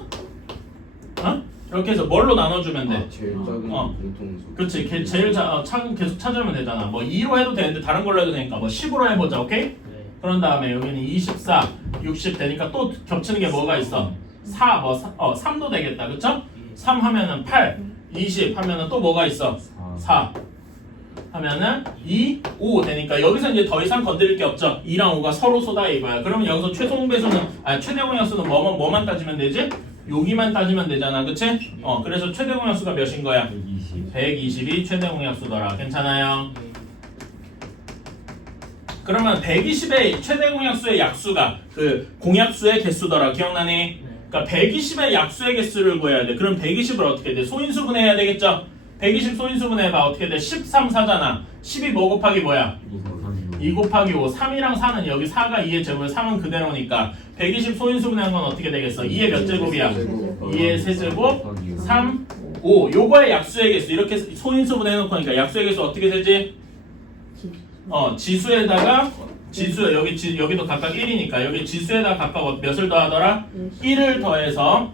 어? 이렇게 해서 뭘로 나눠주면 돼? 제일 작은 어. 공통수. 그렇지. 제일 계속 찾으면 되잖아. 뭐 2로 해도 되는데 다른 걸로 해도 되니까 뭐 10으로 해보자. 오케이? 네. 그런 다음에 여기는 24, 60 되니까 또 겹치는 게 뭐가 있어? 4, 3도 되겠다. 그쵸? 3 하면은 8, 20 하면은 또 뭐가 있어? 4 하면은 2, 5 되니까 여기서 이제 더 이상 건드릴 게 없죠. 2랑 5가 서로 쏘다 이거야. 그러면 여기서 최소 배수는 최대 공약수는 뭐만 따지면 되지? 여기만 따지면 되잖아. 그치? 그래서 최대 공약수가 몇인 거야? 120이 최대 공약수더라. 괜찮아요? 그러면 120의 최대 공약수의 약수가 그 공약수의 개수더라. 기억나니? 네. 그러니까 120의 약수의 개수를 구해야 돼. 그럼 120을 어떻게 돼? 소인수분해야 되겠죠? 120 소인수분해봐. 어떻게 돼? 13, 4잖아. 12 뭐 곱하기 뭐야? 2 곱하기 5. 3이랑 4는 여기 4가 2의 제곱에 3은 그대로니까 120 소인수분해한 건 어떻게 되겠어? 2의 몇 제곱이야? 2의 세제곱 3, 5. 요거의 약수의 개수. 이렇게 소인수분해 해놓고 하니까 약수의 개수 어떻게 되지? 지수에다가 지수 여기도 각각 1이니까 여기 지수에다가 각각 몇을 더하더라? 1을 더해서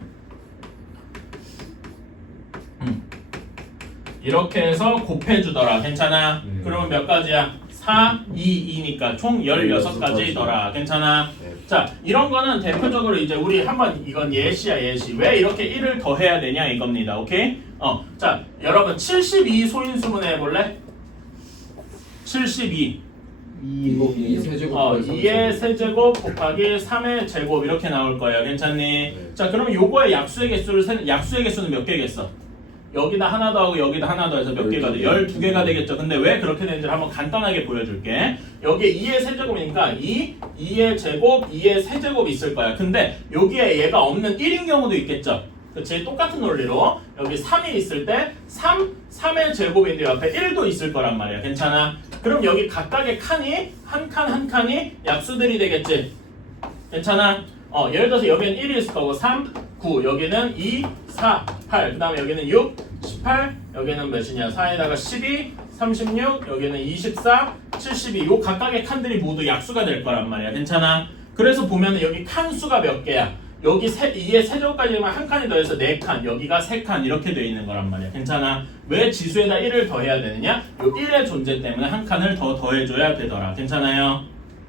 이렇게 해서 곱해주더라. 괜찮아? 그러면 몇 가지야? 4, 2, 2니까 총 16가지더라. 괜찮아? 자, 이런 거는 대표적으로 이제 우리 한번 이건 예시야 예시. 왜 이렇게 1을 더해야 되냐 이겁니다. 오케이? 자, 여러분 72 소인수분해 해볼래? 72 2 세제곱 2의 세제곱 곱하기 3의 제곱 이렇게 나올 거예요. 괜찮니? 네. 자, 그러면 요거의 약수의 개수는 몇 개겠어? 여기다 하나 더하고 여기다 하나 더해서 몇 개가 돼? 12개가 되겠죠. 근데 왜 그렇게 되는지 한번 간단하게 보여줄게. 여기에 2의 세제곱이니까 2의 제곱, 2의 세제곱이 있을 거야. 근데 여기에 얘가 없는 1인 경우도 있겠죠. 그치? 똑같은 논리로 여기 3이 있을 때 3의 제곱인데 옆에 1도 있을 거란 말이야. 괜찮아? 그럼 여기 각각의 칸이 한 칸이 약수들이 되겠지. 괜찮아? 예를 들어서 여기는 1이 있을 거고 3, 9 여기는 2, 4, 8 그 다음에 여기는 6, 18 여기는 몇이냐 4에다가 12, 36 여기는 24, 72 요 각각의 칸들이 모두 약수가 될 거란 말이야. 괜찮아? 그래서 보면은 여기 칸수가 몇 개야? 여기 2의 세제곱까지만 한 칸이 더해서 4칸 여기가 3칸 이렇게 돼 있는 거란 말이야. 괜찮아? 왜 지수에다 1을 더해야 되느냐? 요 1의 존재 때문에 한 칸을 더 더해줘야 되더라. 괜찮아요?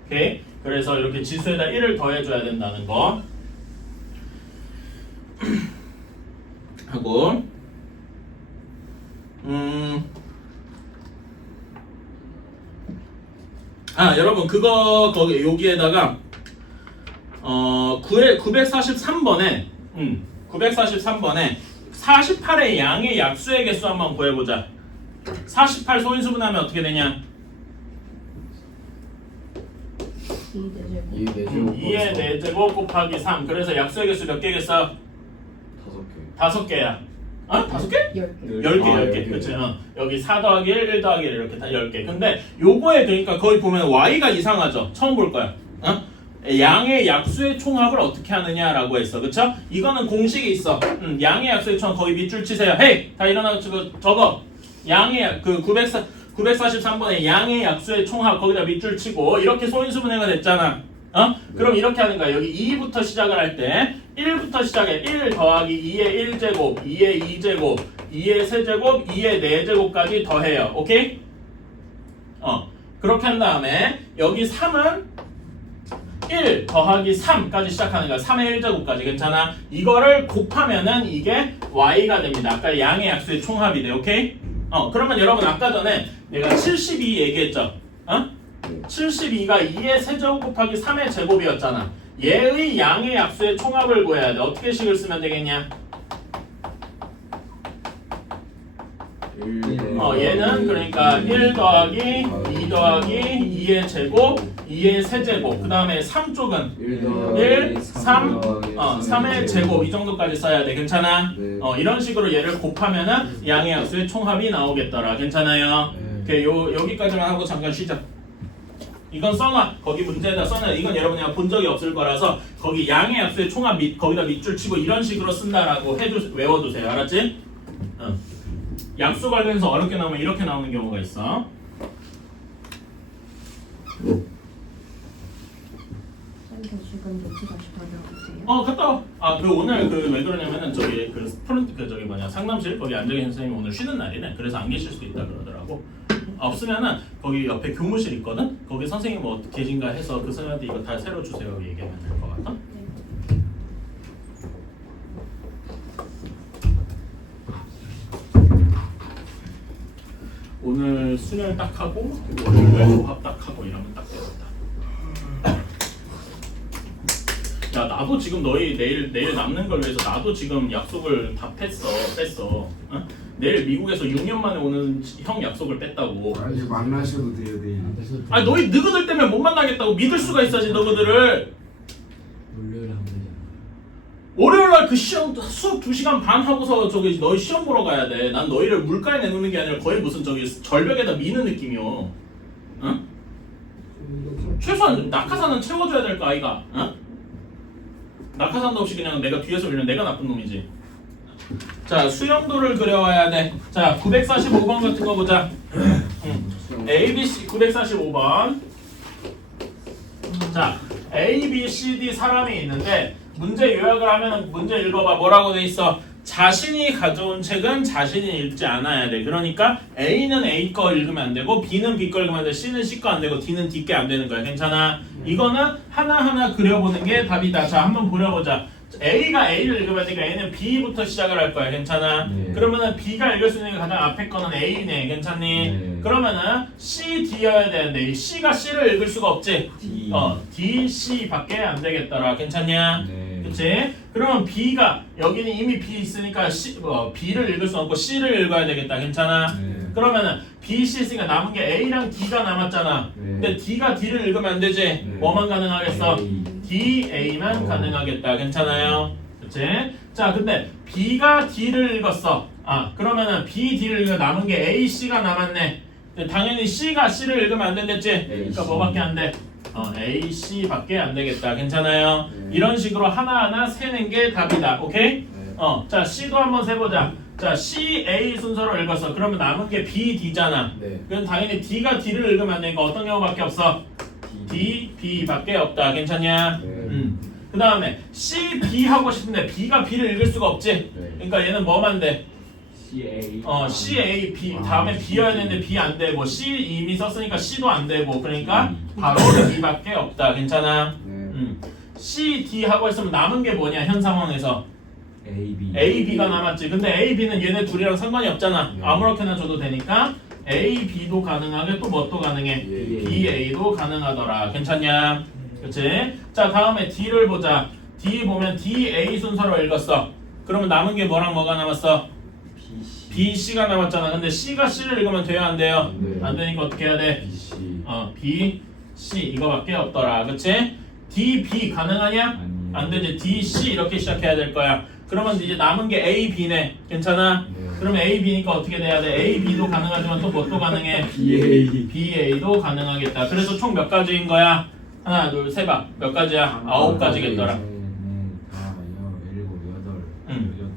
오케이? 그래서 이렇게 지수에다 1을 더해줘야 된다는 거 하고 여러분 그거 거기 여기에다가 943번에 943번에 48의 양의 약수의 개수 한번 구해보자. 48 소인수분하면 어떻게 되냐? 2의 4제곱 곱하기 3 그래서 약수의 개수 몇 개겠어? 5개야. 5개? 10개. 10개. 그치? 여기 4 더하기 1, 1 더하기 1 이렇게 다 10개. 근데 요거에 그러니까 거기 보면 y가 이상하죠? 처음 볼 거야. 양의 약수의 총합을 어떻게 하느냐라고 했어. 그쵸? 이거는 공식이 있어. 양의 약수의 총합 거기 밑줄 치세요. 헤이! 다 일어나서 적어. 양의 943번에 양의 약수의 총합 거기다 밑줄 치고 이렇게 소인수분해가 됐잖아. 그럼 이렇게 하는 거야. 여기 2부터 시작을 할 때 1부터 시작해. 1 더하기 2의 1제곱, 2의 2제곱, 2의 세제곱, 2의 4제곱까지 더해요. 오케이? 그렇게 한 다음에 여기 3은 1 더하기 3까지 시작하는 거야. 3의 1제곱까지. 괜찮아? 이거를 곱하면은 이게 y가 됩니다. 아까 양의 약수의 총합이 돼. 오케이? 그러면 여러분 아까 전에 내가 72 얘기했죠? 72가 2의 세제곱 곱하기 3의 제곱이었잖아. 얘의 양의 약수의 총합을 구해야 돼. 어떻게 식을 쓰면 되겠냐? 얘는 그러니까 1 더하기 2 더하기 2의 제곱 2의 세제곱 그 다음에 3쪽은 1, 3, 3의 제곱 이 정도까지 써야 돼. 괜찮아? 네. 이런 식으로 얘를 곱하면은 양의 약수의 총합이 나오겠더라. 괜찮아요? 오케이, 여기까지만 하고 잠깐 쉬자. 이건 써놔. 거기 문제에다 써놔. 이건 여러분이 본 적이 없을 거라서 거기 양의 약수의 총합 거기다 밑줄 치고 이런 식으로 쓴다라고 외워두세요. 알았지? 약수 관련해서 어렵게 나오면 이렇게 나오는 경우가 있어. 쌤, 저 지금 노트 다시 다녀올게요. 갔다 와. 그 오늘 왜 그러냐면은 저기 상담실 거기 앉아 계신 선생님이 오늘 쉬는 날이네. 그래서 안 계실 수도 있다 그러더라고. 없으면은 거기 옆에 교무실 있거든. 거기 선생님 뭐 계신가 해서 그 선생님한테 이거 다 새로 주세요 얘기하면 될 것 같아. 오늘 수련 딱 하고 월요일에 조합 딱 하고 이러면 딱 되겠다. 야 나도 지금 너희 내일 남는 걸 위해서 나도 지금 약속을 다 뺐어. 어? 내일 미국에서 6년 만에 오는 형 약속을 뺐다고. 이제 만나셔도 돼요 내일. 아니 너희 너희들 때문에 못 만나겠다고 믿을 수가 있어야지 너희들을. 월요일에 하면 되잖아. 월요일날 그 시험 수업 2시간 반 하고서 저기 너희 시험 보러 가야 돼. 난 너희를 물가에 내놓는 게 아니라 거의 무슨 저기 절벽에다 미는 느낌이요. 응? 최소한 낙하산은 채워줘야 될 거 아이가? 응? 낙하산도 없이 그냥 내가 뒤에서 밀면 내가 나쁜 놈이지. 자 수영도를 그려와야 돼. 자 945번 같은 거 보자. ABC 945번. 자 A, B, C, D 사람이 있는데 문제 요약을 하면 문제 읽어봐. 뭐라고 돼 있어? 자신이 가져온 책은 자신이 읽지 않아야 돼. 그러니까 A는 A 거 읽으면 안 되고 B는 B 거 읽으면 안 돼. C는 C 거 안 되고 D는 D 게 안 되는 거야. 괜찮아? 이거는 하나하나 그려보는 게 답이다. 자 한번 그려보자. A가 A를 읽으면 되니까 A는 B부터 시작을 할 거야. 괜찮아? 네. 그러면은 B가 읽을 수 있는 게 가장 앞에 거는 A네. 괜찮니? 네. 그러면은 C, D여야 되는데 C가 C를 읽을 수가 없지? D. D, C 밖에 안 되겠더라. 괜찮냐? 네. 그치? 그러면 B가 여기는 이미 B 있으니까 B를 읽을 수 없고 C를 읽어야 되겠다. 괜찮아? 네. 그러면은 B, C 있으니까 남은 게 A랑 D가 남았잖아. 네. 근데 D가 D를 읽으면 안 되지? 뭐만 가능하겠어? A. D, A만 어. 가능하겠다. 괜찮아요? 그치? 자, 근데 B가 D를 읽었어. 그러면은 B, D를 읽으면 남은 게 A, C가 남았네. 근데 당연히 C가 C를 읽으면 안 된댔지? 그러니까 C. 뭐밖에 안 돼? A, C 밖에 안 되겠다. 괜찮아요? 네. 이런 식으로 하나하나 세는 게 답이다. 오케이? 네. 자, C도 한번 세보자. 자, C, A 순서로 읽었어. 그러면 남은 게 B, D잖아. 네. 그럼 당연히 D가 D를 읽으면 안 되니까 어떤 경우밖에 없어? D, B 밖에 없다. 괜찮냐? 네. 그 다음에 C, B 하고 싶은데 B가 B를 읽을 수가 없지? 네. 그러니까 얘는 뭐만 돼? CA. C, A, B 다음에 B여야 되는데 B 안 되고 C 이미 썼으니까 C도 안 되고 그러니까 바로 D밖에 없다. 괜찮아? 네. C, D 하고 있으면 남은 게 뭐냐? 현 상황에서 A, B. A, B가 남았지. 근데 A, B는 얘네 둘이랑 상관이 없잖아. 네. 아무렇게나 줘도 되니까 A, B도 가능하게 또 뭐 또 가능해? 예. B, A도 가능하더라. 괜찮냐? 그치? 자 다음에 D를 보자. D 보면 D, A 순서로 읽었어. 그러면 남은 게 뭐랑 뭐가 남았어? B, C. B, C가 남았잖아. 근데 C가 C를 읽으면 돼요? 안 돼요? 네. 안 되니까 어떻게 해야 돼? B, C. B, C 이거밖에 없더라. 그치? D, B 가능하냐? 아니요. 안 되지. D, C 이렇게 시작해야 될 거야. 그러면 이제 남은 게 A, B네. 괜찮아? 네. 그러면 A, B니까 어떻게 돼야 돼? A, B도 가능하지만 또 뭐 또 가능해? B, A. B, A도 가능하겠다. 그래서 총 몇 가지인 거야? 하나, 둘, 세 봐. 몇 가지야? 9가지겠더라. 넷, 다, 일곱, 여덟, 응.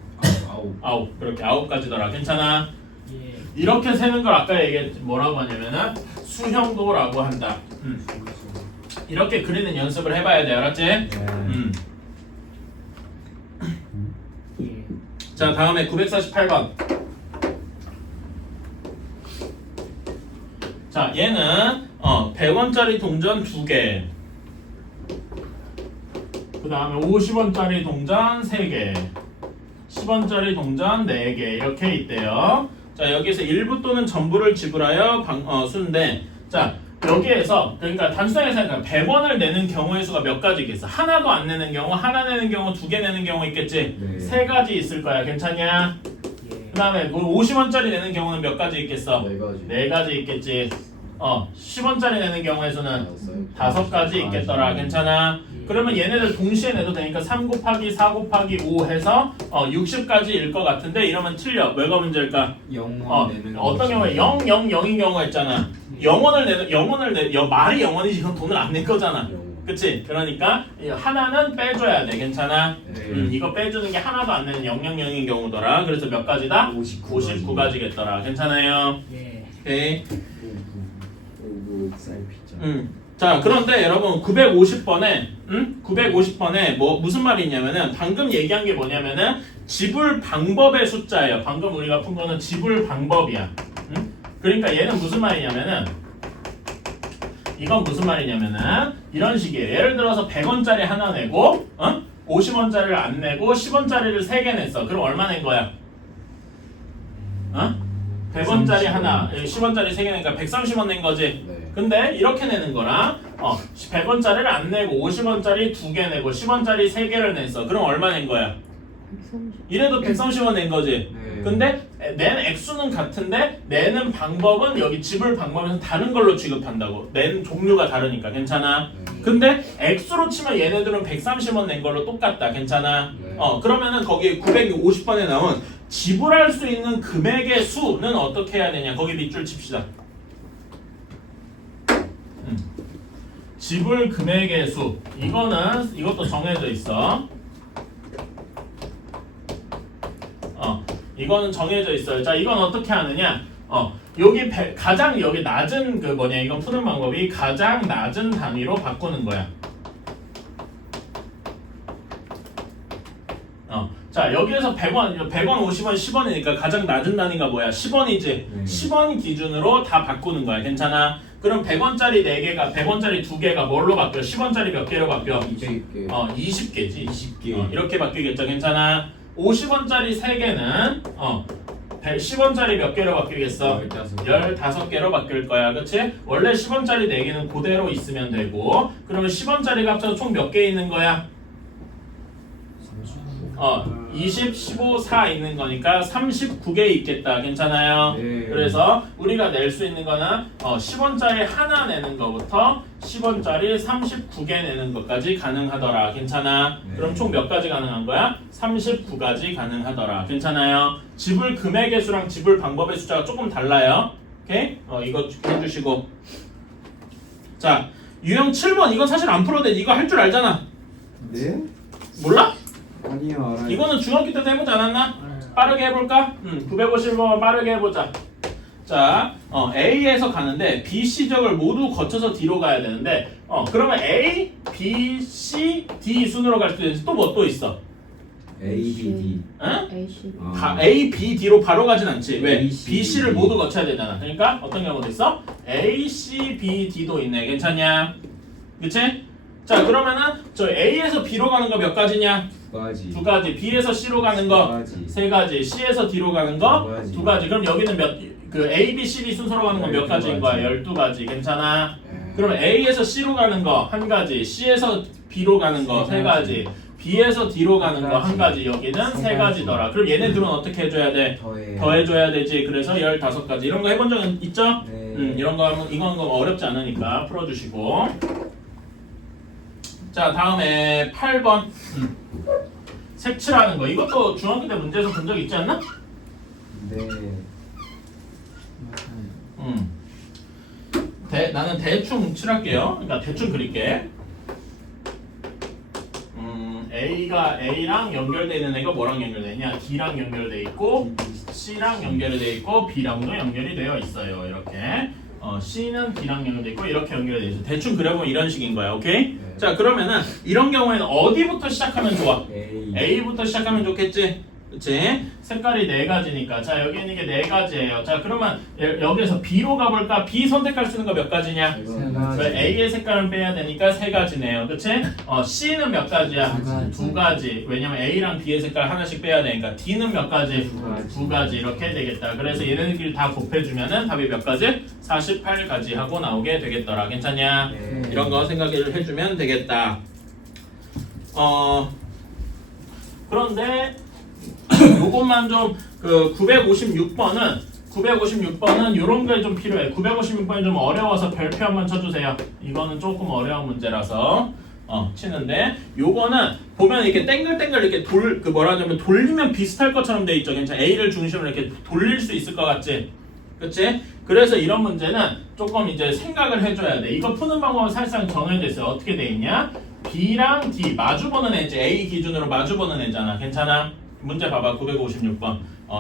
아홉. 9. 그렇게 9가지더라. 괜찮아? 예. 이렇게 세는 걸 아까 뭐라고 하냐면은 수형도라고 한다. 이렇게 그리는 연습을 해봐야 돼. 알았지? 네. 예. 자 다음에 948번. 자 얘는 100원짜리 동전 2개, 그 다음에 50원짜리 동전 3개, 10원짜리 동전 4개 이렇게 있대요. 자 여기서 일부 또는 전부를 지불하여 수인데, 자 여기에서 그러니까 단순하게 생각해. 100원을 내는 경우의 수가 몇 가지 있겠어? 하나도 안 내는 경우, 하나 내는 경우, 2개 내는 경우 있겠지? 네. 3가지 있을 거야. 괜찮냐? 예. 그 다음에 50원짜리 내는 경우는 몇 가지 있겠어? 네 가지. 네 가지 있겠지. 10원짜리 내는 경우의 수는 다섯. 5가지 있겠더라. 괜찮아? 그러면 얘네들 동시에 내도 되니까 3 곱하기 4 곱하기 5 해서 60까지일 것 같은데 이러면 틀려. 뭐가 문제일까? 영원 내는 어떤 경우에 0, 0, 0인 경우가 있잖아. 영원을 내 말이 영원이지 이건 돈을 안 낼 거잖아. 그치? 그러니까 하나는 빼줘야 돼. 괜찮아? 네. 이거 빼주는 게 하나도 안 되는 000인 경우더라. 그래서 몇 가지다? 59가지겠더라. 괜찮아요? 예. 오케이. 오구 쌀피자. 자, 그런데 여러분 950번에 950번에 무슨 말이 있냐면은 방금 얘기한 게 뭐냐면은 지불 방법의 숫자예요. 방금 우리가 푼 거는 지불 방법이야. 그러니까 얘는 무슨 말이냐면은 이건 무슨 말이냐면은 이런 식이에요. 예를 들어서 100원짜리 하나 내고 50원짜리를 안 내고 10원짜리를 3개 냈어. 그럼 얼마 낸 거야? 100원짜리 하나, 10원짜리 3개 내니까 130원 낸 거지. 네. 근데 이렇게 내는 거랑 100원짜리를 안 내고 50원짜리 2개 내고 10원짜리 3개를 냈어. 그럼 얼마 낸 거야? 130. 이래도 130원 낸 거지. 네. 근데 낸 액수는 같은데 내는 방법은 여기 지불 방법에서 다른 걸로 취급한다고. 낸 종류가 다르니까. 괜찮아? 근데 액수로 치면 얘네들은 130원 낸 걸로 똑같다. 괜찮아? 네. 그러면은 거기 950번에 나온 지불할 수 있는 금액의 수는 어떻게 해야 되냐? 거기 밑줄 칩시다. 지불 금액의 수. 이것도 정해져 있어. 이거는 정해져 있어요. 자, 이건 어떻게 하느냐? 가장 여기 낮은 이건 푸는 방법이 가장 낮은 단위로 바꾸는 거야. 자, 여기에서 100원, 50원, 10원이니까 가장 낮은 단위가 뭐야? 10원이지. 10원 기준으로 다 바꾸는 거야. 괜찮아? 그럼 100원짜리 4개가 100원짜리 2개가 뭘로 바뀌어? 10원짜리 몇 개로 바뀌어? 20개. 20개지. 20개. 이렇게 바뀌겠죠. 괜찮아? 50원짜리 3개는 10원짜리 몇 개로 바뀌겠어? 15개로 바뀔 거야. 그치? 원래 10원짜리 4개는 그대로 있으면 되고 그러면 10원짜리가 합쳐서 총 몇 개 있는 거야? 20, 15, 4 있는 거니까 39개 있겠다. 괜찮아요? 네. 그래서 우리가 낼 수 있는 거는 10원짜리 하나 내는 거부터 10원짜리 39개 내는 것까지 가능하더라. 괜찮아? 네. 그럼 총 몇 가지 가능한 거야? 39가지 가능하더라. 괜찮아요? 지불 금액의 수랑 지불 방법의 숫자가 조금 달라요. 오케이? 이거 해주시고. 자, 유형 7번. 이건 사실 안 풀어도 돼. 이거 할 줄 알잖아. 네? 몰라? 아니요 알아요. 이거는 중학교 때도 해보지 않았나? 빠르게 해볼까? 950번 빠르게 해보자. 자, A에서 가는데 B, C적을 모두 거쳐서 D로 가야 되는데 그러면 A, B, C, D 순으로 갈 수 있는지 또 뭐 또 있어? A, B, D. 응? AC. A, B, D로 바로 가진 않지. 왜? A, C, B, C를 D. 모두 거쳐야 되잖아. 그러니까 어떤 경우도 있어? A, C, B, D도 있네. 괜찮냐? 그치? 자, 그러면은 저 A에서 B로 가는 거 몇 가지냐? 2가지. 2가지. B에서 C로 가는 거 2가지. 3가지. C에서 D로 가는 거 2가지. 2가지. 그럼 여기는 A, B, C, D 순서로 가는 건 몇 가지인 거야? 12가지. 괜찮아? 그럼 A에서 C로 가는 거 1가지. C에서 B로 가는 거 3가지. B에서 D로 가는 거 1가지. 여기는 3가지더라. 그럼 얘네들은 어떻게 해줘야 돼? 더해줘야 되지. 그래서 15가지. 이런 거 해본 적 있죠? 네. 이런 거 하면 이건 거 어렵지 않으니까 풀어주시고. 자, 다음에 8번. 색칠하는 거. 이것도 중학교 때 문제에서 본 적 있지 않나? 네. 나는 대충 칠할게요. 그러니까 대충 그릴게. A가 A랑 연결되어 있는 애가 뭐랑 연결되어 있냐? D랑 연결되어 있고 C랑 연결되어 있고 B랑도 연결이 되어 있어요. 이렇게. C는 D랑 연결되어 있고 이렇게 연결되어 있어. 대충 그려보면 이런 식인 거야. 오케이? 네. 자, 그러면은 이런 경우에는 어디부터 시작하면 좋아? A. A부터 시작하면 좋겠지? 그치? 색깔이 4가지니까. 자, 여기 있는 게 4가지예요. 자, 그러면 여기에서 B로 가볼까? B 선택할 수 있는 거 몇 가지냐? 3가지. A의 색깔은 빼야 되니까 3가지네요. 그치? C는 몇 가지야? 2가지. 왜냐면 A랑 B의 색깔 하나씩 빼야 되니까. D는 몇 가지? 2가지. 이렇게 되겠다. 그래서 얘네들끼리 다 곱해주면은 답이 몇 가지? 48가지 하고 나오게 되겠더라. 괜찮냐? 네. 이런 거 생각을 해주면 되겠다. 그런데 요것만 좀 그 956번은 요런 게 좀 필요해. 956번이 좀 어려워서 별표 한번 쳐주세요. 이거는 조금 어려운 문제라서 치는데 요거는 보면 이렇게 땡글땡글 이렇게 뭐라 하냐면 돌리면 비슷할 것처럼 돼 있죠. 괜찮아. A를 중심으로 이렇게 돌릴 수 있을 것 같지? 그치? 그래서 이런 문제는 조금 이제 생각을 해줘야 돼. 이거 푸는 방법은 사실상 정해져 있어요. 어떻게 돼 있냐? B랑 D 마주보는 애지. A 기준으로 마주보는 애잖아. 괜찮아? 문제 봐봐. 956번.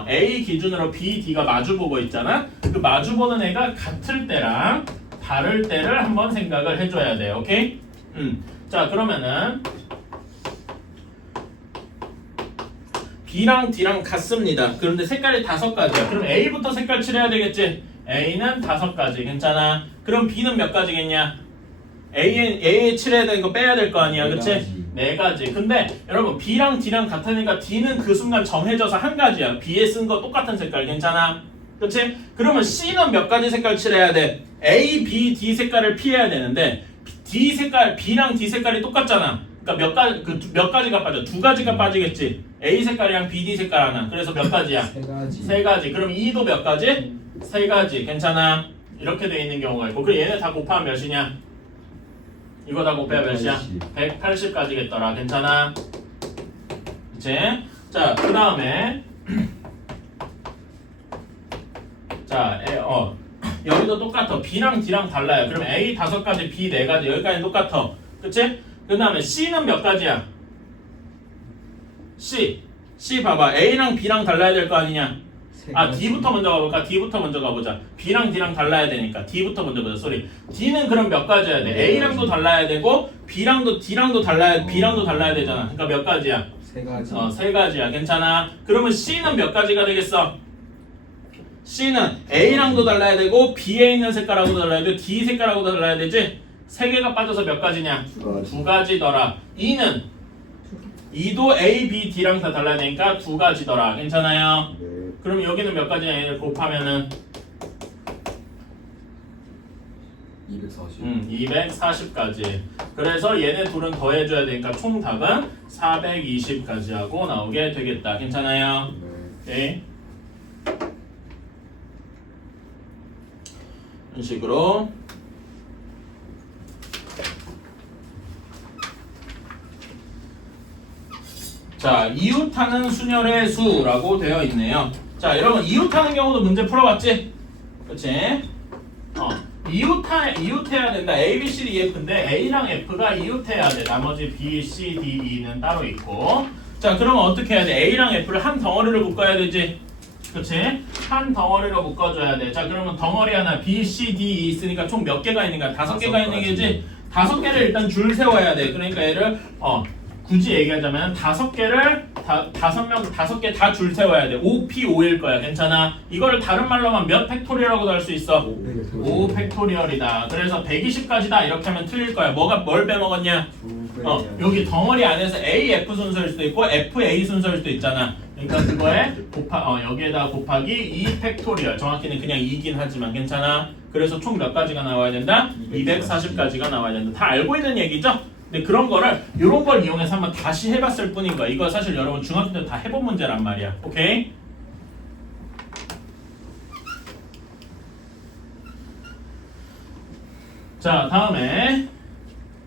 A 기준으로 B, D가 마주보고 있잖아. 그 마주보는 애가 같을 때랑 다를 때를 한번 생각을 해줘야 돼. 오케이? 자 그러면은 B랑 D랑 같습니다. 그런데 색깔이 5가지야. 그럼 A부터 색깔 칠해야 되겠지? A는 5가지. 괜찮아? 그럼 B는 몇 가지겠냐? A에 칠해야 되는 거 빼야 될 거 아니야. 그치? 4가지. 근데 여러분 B랑 D랑 같으니까 D는 그 순간 정해져서 한 가지야. B에 쓴 거 똑같은 색깔. 괜찮아? 그치? 그러면 C는 몇 가지 색깔 칠해야 돼? A, B, D 색깔을 피해야 되는데 D 색깔, B랑 D 색깔이 똑같잖아. 그러니까 몇 가지가 빠져? 2가지가 빠지겠지. A 색깔이랑 B, D 색깔 하나. 그래서 몇 가지야? 3가지. 3가지. 그럼 E도 몇 가지? 3가지. 괜찮아? 이렇게 돼 있는 경우가 있고. 그리고 얘네 다 곱하면 몇이냐? 이거 다 곱해야 몇이야? 180까지겠더라. 괜찮아? 그치? 자, 그 다음에 자, 여기도 똑같아. B랑 D랑 달라요. 그럼 A 5가지, B 4가지. 여기까지는 똑같아. 그치? 그 다음에 C는 몇 가지야? C 봐봐. A랑 B랑 달라야 될 거 아니냐? D부터 먼저 가볼까? D부터 먼저 가보자. B랑 D랑 달라야 되니까 D부터 먼저 보자. D는 그럼 몇 가지 해야 돼? A랑도 달라야 되고 B랑도 D랑도 B랑도 달라야 되잖아. 그러니까 몇 가지야? 3가지. 3가지야. 괜찮아? 그러면 C는 몇 가지가 되겠어? C는 A랑도 달라야 되고 B에 있는 색깔하고도 달라야 되고 D 색깔하고도 달라야 되지? 3개가 빠져서 몇 가지냐? 2가지더라. E도 A, B, D랑 다 달라야 되니까 2가지더라. 괜찮아요? 네. 그럼 여기는 몇 가지냐? 얘를 곱하면은 240. 240까지. 그래서 얘네 둘은 더해줘야 되니까 총 답은 420까지 하고 나오게 되겠다. 괜찮아요? 네. 오케이. 이런 식으로 자, 이웃하는 수열의 수라고 되어 있네요. 자, 여러분 이웃하는 경우도 문제 풀어봤지? 그치? 이웃해야 된다. A, B, C, D, F인데 A랑 F가 이웃해야 돼. 나머지 B, C, D, E는 따로 있고. 자, 그러면 어떻게 해야 돼? A랑 F를 한 덩어리로 묶어야 되지? 그치? 한 덩어리로 묶어줘야 돼. 자, 그러면 덩어리 하나 B, C, D, E 있으니까 총 몇 개가 있는가? 5개가 있는 게지? 5개를 일단 줄 세워야 돼. 그러니까 얘를 굳이 얘기하자면 5개를 5개 다 줄 세워야 돼. 5P5일 거야. 괜찮아? 이거를 다른 말로만 몇 팩토리얼이라고도 할 수 있어? 5 팩토리얼이다. 그래서 120까지다 이렇게 하면 틀릴 거야. 뭘 빼먹었냐? 여기 덩어리 안에서 A, F 순서일 수도 있고 F, A 순서일 수도 있잖아. 그러니까 그거에 여기에다 곱하기 2 팩토리얼. 정확히는 그냥 2긴 하지만 괜찮아? 그래서 총 몇 가지가 나와야 된다? 240까지가 나와야 된다. 다 알고 있는 얘기죠? 근데 그런 거를 이런 걸 이용해서 한번 다시 해봤을 뿐인 거야. 이거 사실 여러분 중학교 때 다 해본 문제란 말이야. 오케이? 자, 다음에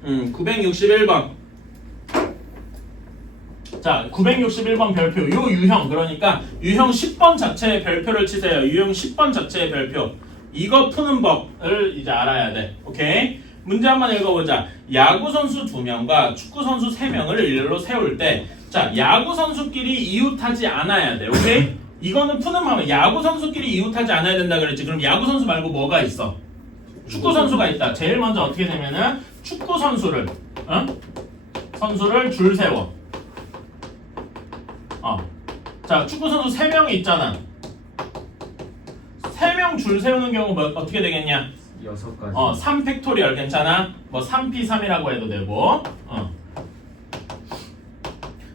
961번. 자, 961번 별표. 요 유형, 그러니까 유형 10번 자체의 별표를 치세요. 유형 10번 자체의 별표. 이거 푸는 법을 이제 알아야 돼. 오케이? 문제 한번 읽어보자. 야구 선수 2명과 축구 선수 3명을 일렬로 세울 때, 자, 야구 선수끼리 이웃하지 않아야 돼. 오케이? 이거는 푸는 방법. 야구 선수끼리 이웃하지 않아야 된다 그랬지. 그럼 야구 선수 말고 뭐가 있어? 축구 선수가 있다. 제일 먼저 어떻게 되면은 축구 선수를 줄 세워. 자, 축구 선수 3명이 있잖아. 3명 줄 세우는 경우 어떻게 되겠냐? 6가지. 3팩토리얼 괜찮아? 뭐 3P3이라고 해도 되고.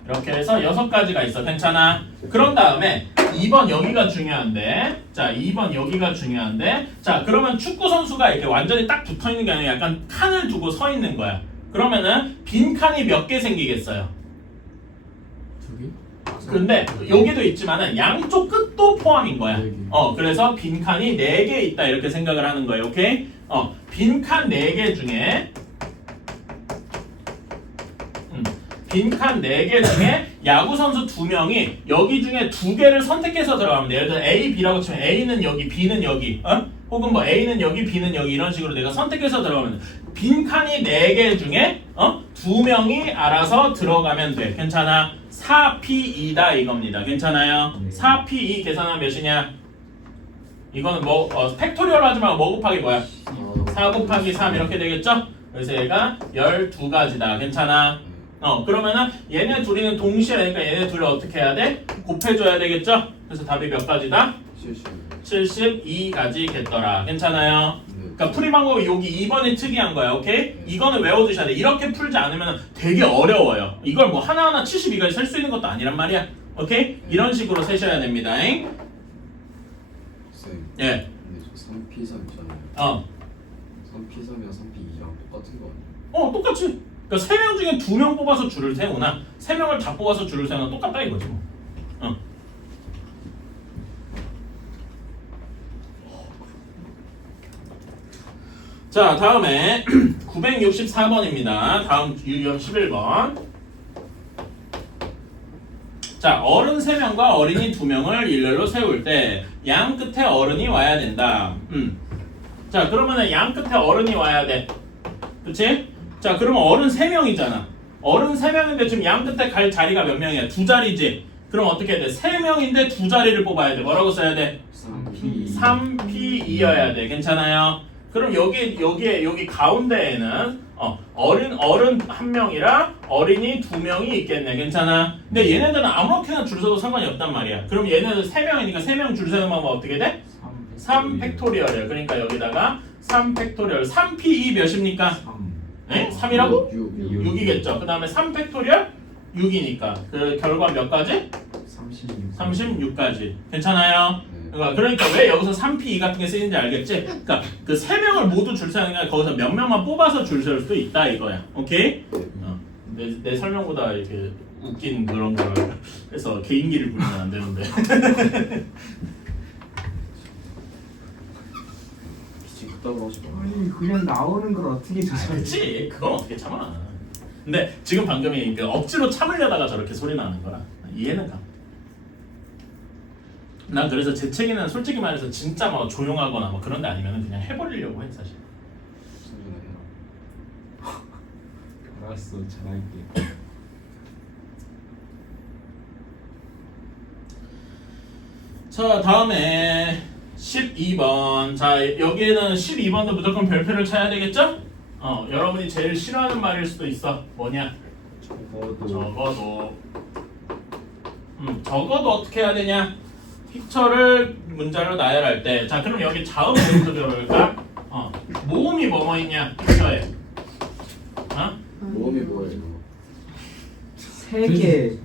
이렇게 해서 6가지가 있어. 괜찮아? 그런 다음에 2번 여기가 중요한데. 자, 2번 여기가 중요한데. 자, 그러면 축구 선수가 이렇게 완전히 딱 붙어 있는 게 아니라 약간 칸을 두고 서 있는 거야. 그러면은 빈 칸이 몇 개 생기겠어요? 2개? 근데 여기도 있지만은 양쪽 끝도 포함인 거야. 네 개. 그래서 빈칸이 4개 있다 이렇게 생각을 하는 거예요. 오케이? 빈칸 4개 중에 빈칸 4개 중에 야구 선수 2명이 여기 중에 2개를 선택해서 들어가면 돼. 예를 들어 A, B라고 치면 A는 여기, B는 여기, 혹은 뭐 A는 여기, B는 여기 이런 식으로 내가 선택해서 들어가면 돼. 빈칸이 4개 중에 2명이 알아서 들어가면 돼. 괜찮아? 4P2다 이겁니다. 괜찮아요? 네. 4P2 계산하면 몇이냐? 이거는 뭐 팩토리얼 하지 말고 뭐 곱하기 뭐야? 4 곱하기 3 이렇게 되겠죠? 그래서 얘가 12가지다. 괜찮아? 그러면은 얘네 둘이는 동시에 그러니까 얘네 둘을 어떻게 해야 돼? 곱해줘야 되겠죠? 그래서 답이 몇 가지다? 72가지겠더라. 괜찮아요? 그러니까 풀이 방법이 여기 2번이 특이한 거야. 오케이? 이거는 외워두셔야 돼. 이렇게 풀지 않으면 되게 어려워요. 이걸 뭐 하나하나 72가지 셀 수 있는 것도 아니란 말이야. 오케이? 이런 식으로 세셔야 됩니다. 잉? 쌤. 예. 근데 저 3P3 있잖아요. 3P3이랑 3P2랑 똑같은 거 아니에요? 똑같지. 그러니까 3명 중에 2명 뽑아서 줄을 세우나 3명을 다 뽑아서 줄을 세우나 똑같다 이거지 뭐. 자, 다음에 964번입니다. 다음 유형 11번. 자, 어른 3명과 어린이 2명을 일렬로 세울 때 양 끝에 어른이 와야 된다. 자, 그러면은 양 끝에 어른이 와야 돼. 그치? 자, 그러면 어른 3명이잖아. 어른 3명인데 지금 양 끝에 갈 자리가 몇 명이야? 2자리지? 그럼 어떻게 해야 돼? 3명인데 2자리를 뽑아야 돼. 뭐라고 써야 돼? 3P2여야 돼. 괜찮아요? 그럼 여기 가운데에는 어른 1명이랑 어린이 2명이 있겠네. 괜찮아? 근데 얘네들은 아무렇게나 줄 서도 상관이 없단 말이야. 그럼 얘네들 3명이니까 3명 줄 세는 방법 어떻게 돼? 3팩토리얼이야. 그러니까 여기다가 3팩토리얼 3P2 몇입니까? 3. 네? 3이라고? 6. 6이겠죠. 그 다음에 3팩토리얼 6이니까 그 결과 몇 가지? 36가지. 괜찮아요? 그러니까 왜 여기서 3P2 같은 게 쓰이는지 알겠지? 그러니까 그 3명을 모두 줄 세는 게 거기서 몇 명만 뽑아서 줄 세울 수도 있다 이거야. 오케이? 내 설명보다 이렇게 웃긴 그런 거를 해서 개인기를 부리면 안 되는데. 기침 그따구로 하지 마. 아니 그냥 나오는 걸 어떻게 조절해? 그치? 그건 어떻게 참아. 근데 지금 방금이 그 억지로 참으려다가 저렇게 소리 나는 거라 이해는 가. 난 그래서 제 책에는 솔직히 말해서 진짜 뭐 조용하거나 뭐 그런 데 아니면 그냥 해버리려고 해 사실. 승준아 해라. 알았어, 잘할게. 자, 다음에 12번. 자, 여기에는 12번도 무조건 별표를 쳐야 되겠죠? 여러분이 제일 싫어하는 말일 수도 있어. 뭐냐? 적어도. 적어도 어떻게 해야 되냐? 픽처를 문자로 나열할 때. 자, 그럼 여기 자음 뭐부터 들어올까? 모음이 뭐뭐 있냐? 픽처에. 모험이 뭐예요? 3개.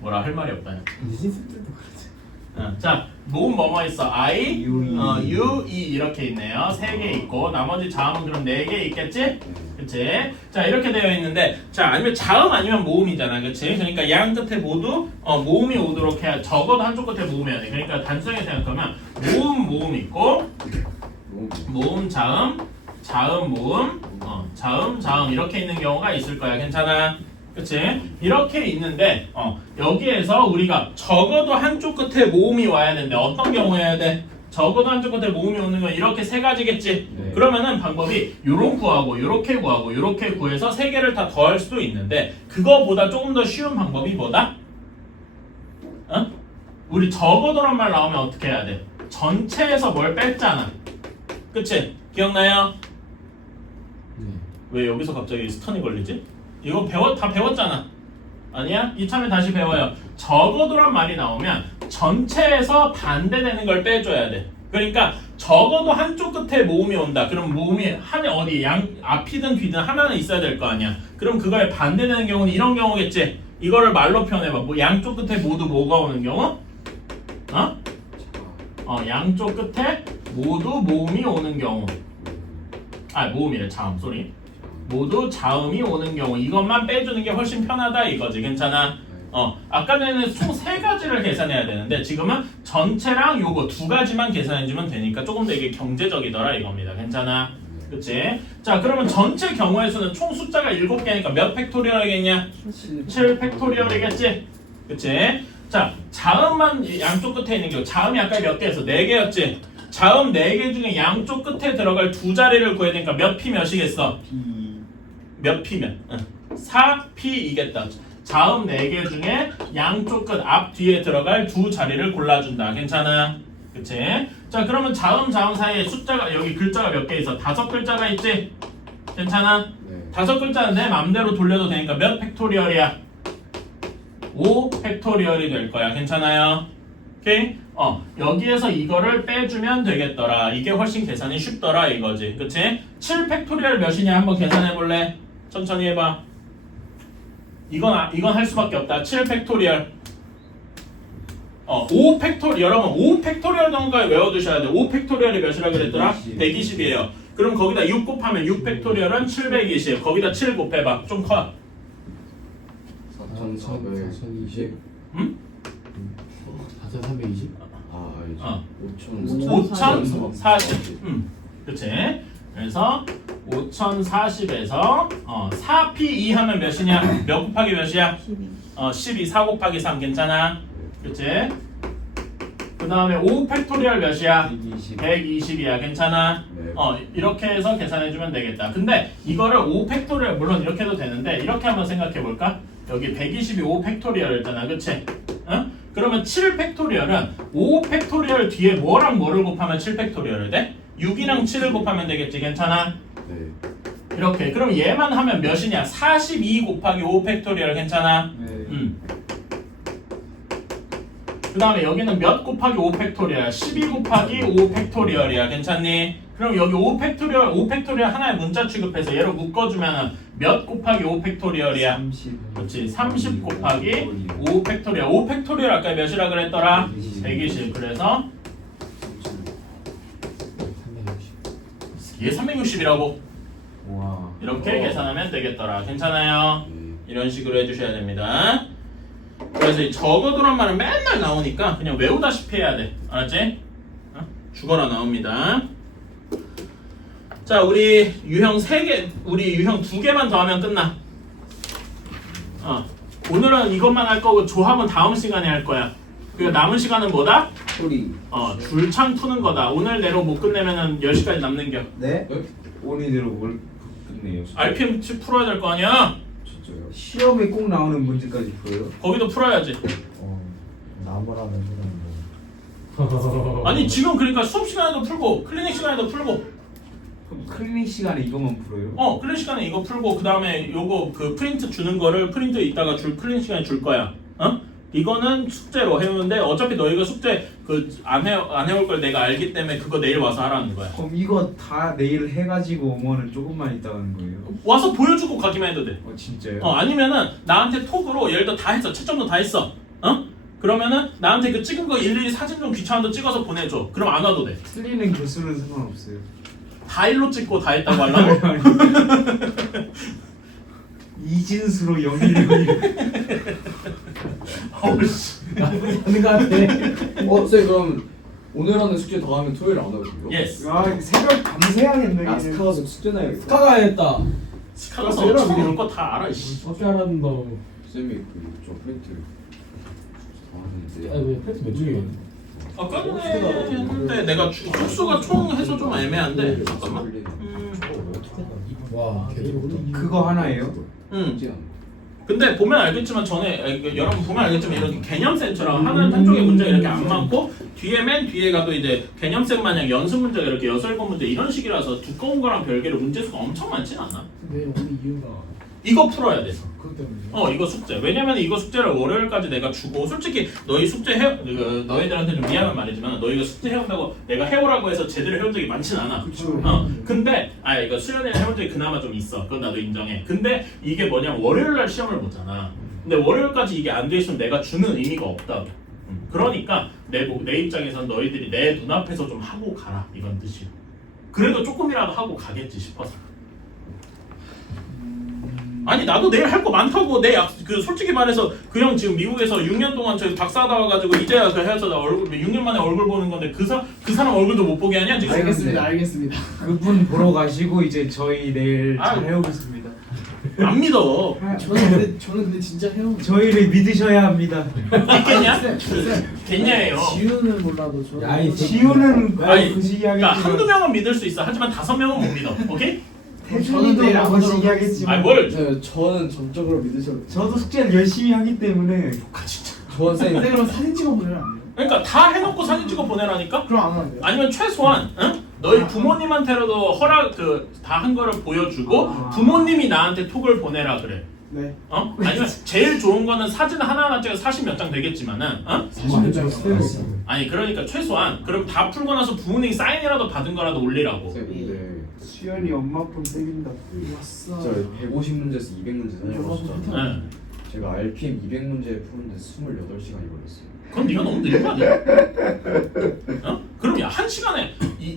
뭐라 할 말이 없다. 니진스 때도 그렇지. 자, 모음 뭐뭐 있어? I, U, E. U, E 이렇게 있네요. 3개 있고 나머지 자음은 그럼 4개 있겠지? 그치? 자, 이렇게 되어 있는데 자, 아니면 자음 아니면 모음이잖아. 그치? 그러니까 양 끝에 모두 모음이 오도록 해야 적어도 한쪽 끝에 모음해야 돼. 그러니까 단순하게 생각하면 모음 있고 모음 자음 자음 모음 자음 이렇게 있는 경우가 있을 거야. 괜찮아? 그치? 이렇게 있는데 여기에서 우리가 적어도 한쪽 끝에 모음이 와야 되는데 어떤 경우 해야 돼? 적어도 한쪽 끝에 모음이 오는 건 이렇게 3가지겠지? 네. 그러면은 방법이 요런 구하고 요렇게 구하고 요렇게 구해서 3개를 다 더할 수도 있는데 그거보다 조금 더 쉬운 방법이 뭐다? 우리 적어도란 말 나오면 어떻게 해야 돼? 전체에서 뭘 뺐잖아. 그치? 기억나요? 네. 왜 여기서 갑자기 스턴이 걸리지? 이거 다 배웠잖아. 아니야? 이참에 다시 배워요. 적어도란 말이 나오면 전체에서 반대되는 걸 빼줘야 돼. 그러니까 적어도 한쪽 끝에 모음이 온다. 그럼 모음이 어디 앞이든 뒤든 하나는 있어야 될 거 아니야. 그럼 그거에 반대되는 경우는 이런 경우겠지. 이거를 말로 표현해봐. 뭐 양쪽 끝에 모두 뭐가 오는 경우? 양쪽 끝에 모두 모음이 오는 경우. 모음이래. 자음. 쏘리. 모두 자음이 오는 경우 이것만 빼주는 게 훨씬 편하다 이거지. 괜찮아? 아까 전에는 총 3가지를 계산해야 되는데 지금은 전체랑 요거 2가지만 계산해주면 되니까 조금 더 이게 경제적이더라 이겁니다. 괜찮아? 그치? 자 그러면 전체 경우의 수는 총 숫자가 7개니까 몇 팩토리얼이겠냐? 7 팩토리얼이겠지? 그치? 자 자음만 양쪽 끝에 있는 경우 자음이 아까 몇 개였어? 4개였지? 자음 4개 중에 양쪽 끝에 들어갈 2자리를 구해야 되니까 몇 피 몇이겠어? 몇 피면? 4피이겠다. 자음 4개 중에 양쪽 끝 앞 뒤에 들어갈 2자리를 골라준다. 괜찮아? 그치? 자 그러면 자음 사이에 숫자가 여기 글자가 몇 개 있어? 5글자가 있지? 괜찮아? 네. 5글자는 내 맘대로 돌려도 되니까 몇 팩토리얼이야? 5 팩토리얼이 될 거야. 괜찮아요? 오케이? 여기에서 이거를 빼주면 되겠더라. 이게 훨씬 계산이 쉽더라 이거지. 그치? 7 팩토리얼 몇이냐 한번 계산해 볼래? 천천히 해봐. 이건 할 수밖에 없다. 7 팩토리얼. 5 팩토리얼. 여러분 5 팩토리얼 정도에 외워두셔야 돼. 5 팩토리얼이 몇이라 그랬더라? 120이에요. 그럼 거기다 6 곱하면 6 팩토리얼은 720. 거기다 7 곱해봐. 좀 커. 4,420. 응? 4,320? 아 알지. 5040. 그치? 그래서 5040에서 4p2 하면 몇이냐? 몇 곱하기 몇이야? 12. 4 곱하기 3 괜찮아? 그치? 그 다음에 5 팩토리얼 몇이야? 120이야 괜찮아? 네. 이렇게 해서 계산해주면 되겠다. 근데 이거를 5 팩토리얼 물론 이렇게 해도 되는데 이렇게 한번 생각해볼까? 여기 120이 5 팩토리얼이잖아 그치? 응? 그러면 7 팩토리얼은 5 팩토리얼 뒤에 뭐랑 뭐를 곱하면 7 팩토리얼이 돼? 6이랑 7을 곱하면 되겠지 괜찮아? 네. 이렇게 그럼 얘만 하면 몇이냐? 42 곱하기 5 팩토리얼 괜찮아? 그 다음에 여기는 몇 곱하기 5 팩토리얼? 12 곱하기 5 팩토리얼이야 괜찮니? 그럼 여기 5 팩토리얼 하나의 문자 취급해서 얘로 묶어주면 몇 곱하기 5 팩토리얼이야? 30. 그렇지 30 곱하기 5 팩토리얼 5 팩토리얼 아까 몇이라 그랬더라? 120 그래서 얘 360이라고 와. 이렇게 계산하면 되겠더라 괜찮아요? 이런 식으로 해주셔야 됩니다 그래서 이 적어두란 말은 맨날 나오니까 그냥 외우다시피 해야 돼 알았지? 죽어라 나옵니다 자 우리 유형 3개 우리 유형 2개만 더 하면 끝나 오늘은 이것만 할 거고 조합은 다음 시간에 할 거야 그리고 남은 시간은 뭐다? 소리. 줄창 푸는 거다 오늘 내로 못 끝내면은 10시까지 남는겨 네? 오니대로 뭘 끝내요? RPM 풀어야 될 거 아니야? 진짜요? 시험에 꼭 나오는 문제까지 풀어요? 거기도 풀어야지 나무라는 아니 지금 그러니까 수업 시간에도 풀고 클리닉 시간에도 풀고 그럼 클리닉 시간에 이것만 풀어요? 클리닉 시간에 이거 풀고 그 다음에 요거 그 프린트 주는 거를 프린트 이따가 클리닉 시간에 줄 거야 이거는 숙제로 해오는데 어차피 너희가 숙제 안 해올 걸 내가 알기 때문에 그거 내일 와서 하라는 거야 그럼 이거 다 내일 해가지고 오면은 조금만 있다 가는 거예요? 와서 보여주고 가기만 해도 돼 진짜요? 아니면은 나한테 톡으로 예를 들어 다 했어 채점도 다 했어 그러면은 나한테 그 찍은 거 일일이 사진 좀 귀찮아도 찍어서 보내줘 그럼 안 와도 돼 틀리는 교수는 상관없어요. 다일로 찍고 다 했다고 하려고? 이진수로 영일이 어우씨 하는 거 같아. 쌤 그럼 오늘 하는 숙제 더 하면 토요일 안 하거든요? 예스 아 새벽 밤새야겠네. 아 스카 가서 숙제 내야겠다. 스카가 했다. 스카가서 처음 올 거 다 알아 이씨 어떻게 알았는데? 쌤이 저 프린트 다 하는데 왜 팩트 몇 줄이야? 아까 전에 했는데 내가 축수가 총 해서 좀 애매한데 잠깐만 와, 그거 하나예요? 근데 보면 알겠지만 여러분 보면 알겠지만 이렇게 개념센처럼 한쪽에 문제가 이렇게 안 많고 맨 뒤에 가도 이제 개념센 마냥 연습 문제가 이렇게 6, 7문제 이런 식이라서 두꺼운 거랑 별개로 문제 수가 엄청 많진 않아 왜 오늘 이유가 이거 풀어야 돼 그것 때문에. 이거 숙제. 왜냐면 이거 숙제를 월요일까지 내가 주고 솔직히 너희 숙제 너희들한테 좀 미안한 말이지만 너희가 숙제 해온다고 내가 해오라고 해서 제대로 해온 적이 많진 않아. 그쵸. 근데 이거 수련회를 해본 적이 그나마 좀 있어. 그건 나도 인정해. 근데 이게 뭐냐면 월요일날 시험을 보잖아. 근데 월요일까지 이게 안 돼 있으면 내가 주는 의미가 없다고. 그러니까 내 입장에선 너희들이 내 눈앞에서 좀 하고 가라 이건 뜻이야. 그래도 조금이라도 하고 가겠지 싶어서. 아니 나도 내일 할 거 많다고 그 솔직히 말해서 그 형 지금 미국에서 6년 동안 저기 박사하다 와가지고 이제야 그 해서 나 얼굴 6년 만에 얼굴 보는 건데 그 사람 얼굴도 못 보게 하냐 지금? 알겠습니다. 그분 보러 가시고 이제 저희 내일 아, 잘 해오겠습니다. 안 믿어. 저는 근데 진짜 해요. 저희를 믿으셔야 합니다. 믿겠냐? 겠냐예요. 지우는 몰라도 저는. 야, 이 지우는 아니, 굳이 그러니까 이야기했지만 한두 명은 믿을 수 있어. 하지만 5명은 못 믿어. 오케이? 태준이도 내일 안 굳이 하도록 이야기했지만 아니 뭘? 저는 전적으로 믿으셔도. 저도 숙제를 열심히 하기 때문에 아 진짜. 저는 쌤 그럼 사진 찍어 보내면 안 돼요? 그러니까 다 해놓고 사진 찍어 보내라니까? 그럼 안 하는데요? 아니면 최소한 응? 너희 부모님한테라도 허락 다 한 거를 보여주고 아. 부모님이 나한테 톡을 보내라 그래. 네. 어? 아니면 제일 좋은 거는 사진 하나하나 찍어 40몇 장 되겠지만은 어? 40년 아니 그러니까 최소한 그럼 다 풀고 나서 부모님 사인이라도 받은 거라도 올리라고. 쌤 근데 수연이 엄마 폰 때린다. 왔어. 진짜 150문제에서 200문제 생각하시잖아요. 네. 제가 RPM 200문제 푸는데 28시간이 걸렸어요. 그럼 네가 너무 느린 거 아니야? 어? 그럼 야 1시간에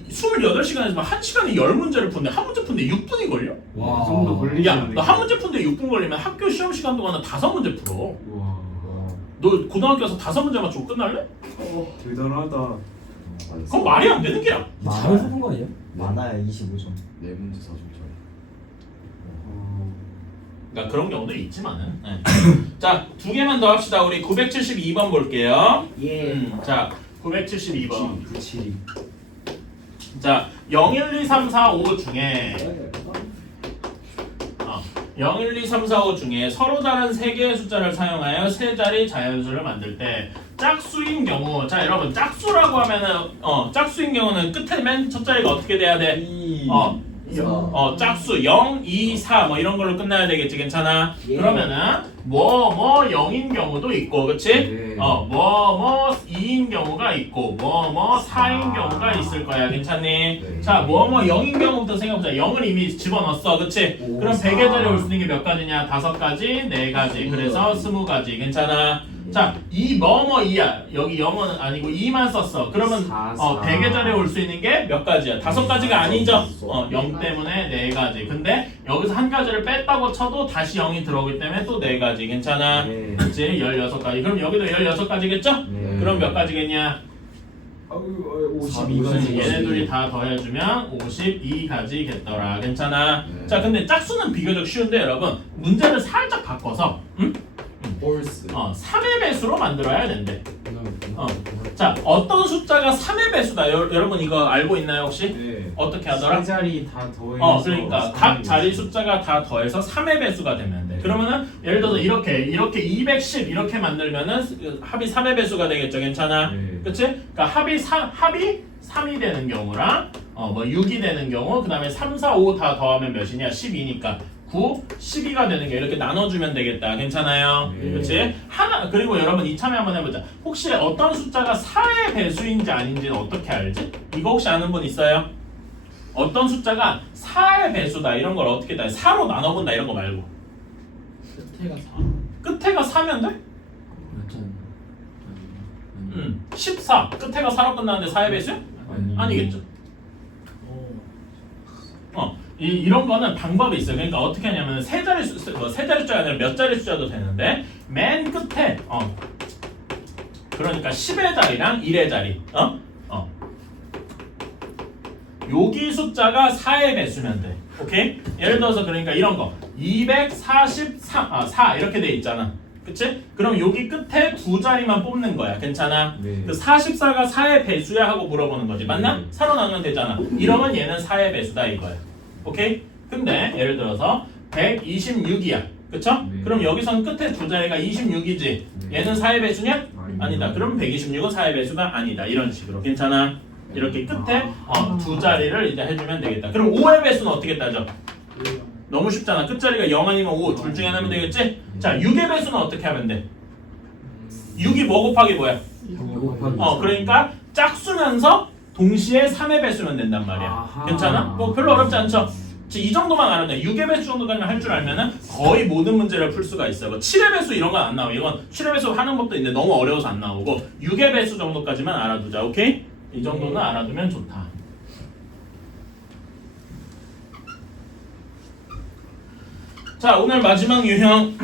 28시간에서 1시간에 10문제를 푸는데 한 문제 푸는데 6분이 걸려? 그 정도 걸리지 야 않을까? 너 한 문제 푸는데 6분 걸리면 학교 시험 시간 동안은 5문제 풀어. 우와, 너 고등학교 와서 5문제 맞추고 끝날래? 대단하다. 그건 말이 안 되는 게야. 잘해서 푼거 아니에요? 많아야 25점. 4문제 4점짜리. 그러니까 그런 경우도 있지만은. 네. 자, 2개만 더 합시다. 우리 972번 볼게요. 예. 자, 972번. 972. 자, 0, 1, 2, 3, 4, 5 중에 0, 1, 2, 3, 4, 5 중에 서로 다른 3개의 숫자를 사용하여 3자리 자연수를 만들 때 짝수인 경우, 자 여러분 짝수라고 하면은 짝수인 경우는 끝에 맨 첫 자리가 어떻게 돼야 돼? 짝수 0, 2, 4 뭐 이런 걸로 끝나야 되겠지. 괜찮아? 예. 그러면은 뭐 0인 경우도 있고 그치? 네. 뭐 2인 경우가 있고 뭐 4인 경우가 있을 거야. 괜찮니? 네. 자, 뭐 0인 경우부터 생각해보자. 0을 이미 집어넣었어. 그치? 그럼 100의 자리에 올 수 있는 게 몇 가지냐? 5가지, 4가지. 그래서 20가지. 괜찮아? 자, 이 2야. 여기 0은 아니고 2만 썼어. 그러면 100의 자리에 올 수 있는 게 몇 가지야? 5가지가 아니죠? 0 때문에 4가지. 근데 여기서 한 가지를 뺐다고 쳐도 다시 0이 들어오기 때문에 또 4가지. 괜찮아? 네. 그치? 16가지. 그럼 여기도 16가지겠죠? 네. 그럼 몇 가지겠냐? 52가지. 얘네 둘이 다 더해주면 52가지겠더라. 괜찮아? 네. 자, 근데 짝수는 비교적 쉬운데 여러분 문제를 살짝 바꿔서 홀스. 3의 배수로 만들어야 된대. 자, 어떤 숫자가 3의 배수다. 여러분 이거 알고 있나요 혹시? 네. 어떻게 하더라? 세 자리 다 더해서 그러니까 각 자리 숫자가 다 더해서 3의 배수가 되면 돼. 그러면은 예를 들어서 이렇게 210 이렇게 만들면은 합이 3의 배수가 되겠죠. 괜찮아? 네. 그치? 그러니까 합이 3이 되는 경우랑 뭐 6이 되는 경우 그다음에 3, 4, 5 다 더하면 몇이냐? 12니까 9, 12가 되는 게 이렇게 나눠주면 되겠다. 괜찮아요? 네. 그치? 그리고 여러분 이참에 한번 해보자. 혹시 어떤 숫자가 4의 배수인지 아닌지는 어떻게 알지? 이거 혹시 아는 분 있어요? 어떤 숫자가 4의 배수다 이런 걸 어떻게 다 4로 나눠본다 이런 거 말고 끝에가 4. 끝에가 4면 돼? 14 끝에가 4로 끝나는데 4의 배수야? 아니겠죠. 이런 거는 방법이 있어요. 그러니까 어떻게 하냐면 세 자리 숫자가 아니라 몇 자리 숫자도 되는데 맨 끝에 그러니까 10의 자리랑 1의 자리 여기 숫자가 4의 배수면 돼. 오케이? 예를 들어서 그러니까 이런 거 4 이렇게 돼 있잖아. 그치? 그럼 여기 끝에 2자리만 뽑는 거야. 괜찮아? 네. 그 44가 4의 배수야 하고 물어보는 거지. 맞나? 네. 4로 나누면 되잖아. 이러면 얘는 4의 배수다 이거야. 오케이? 근데 예를 들어서 126이야. 그쵸? 네. 그럼 여기선 끝에 2자리가 26이지. 네. 얘는 4의 배수냐? 아닙니다. 아니다. 그럼 126은 4의 배수가 아니다. 이런 식으로. 괜찮아? 이렇게 끝에 2자리를 이제 해주면 되겠다. 그럼 5의 배수는 어떻게 따져? 너무 쉽잖아. 끝자리가 0 아니면 5 둘 중에 하나면 되겠지? 자, 6의 배수는 어떻게 하면 돼? 6이 뭐 곱하기 뭐야? 그러니까 짝수면서 동시에 3의 배수면 된단 말이야. 아하. 괜찮아? 뭐 별로 어렵지 않죠? 이 정도만 알아도 돼. 6의 배수 정도까지만 할 줄 알면은 거의 모든 문제를 풀 수가 있어요. 뭐 7의 배수 이런 건 안 나와. 이건 7의 배수 하는 법도 있는데 너무 어려워서 안 나오고 6의 배수 정도까지만 알아두자. 오케이? 이 정도는 알아두면 좋다. 자 오늘 마지막 유형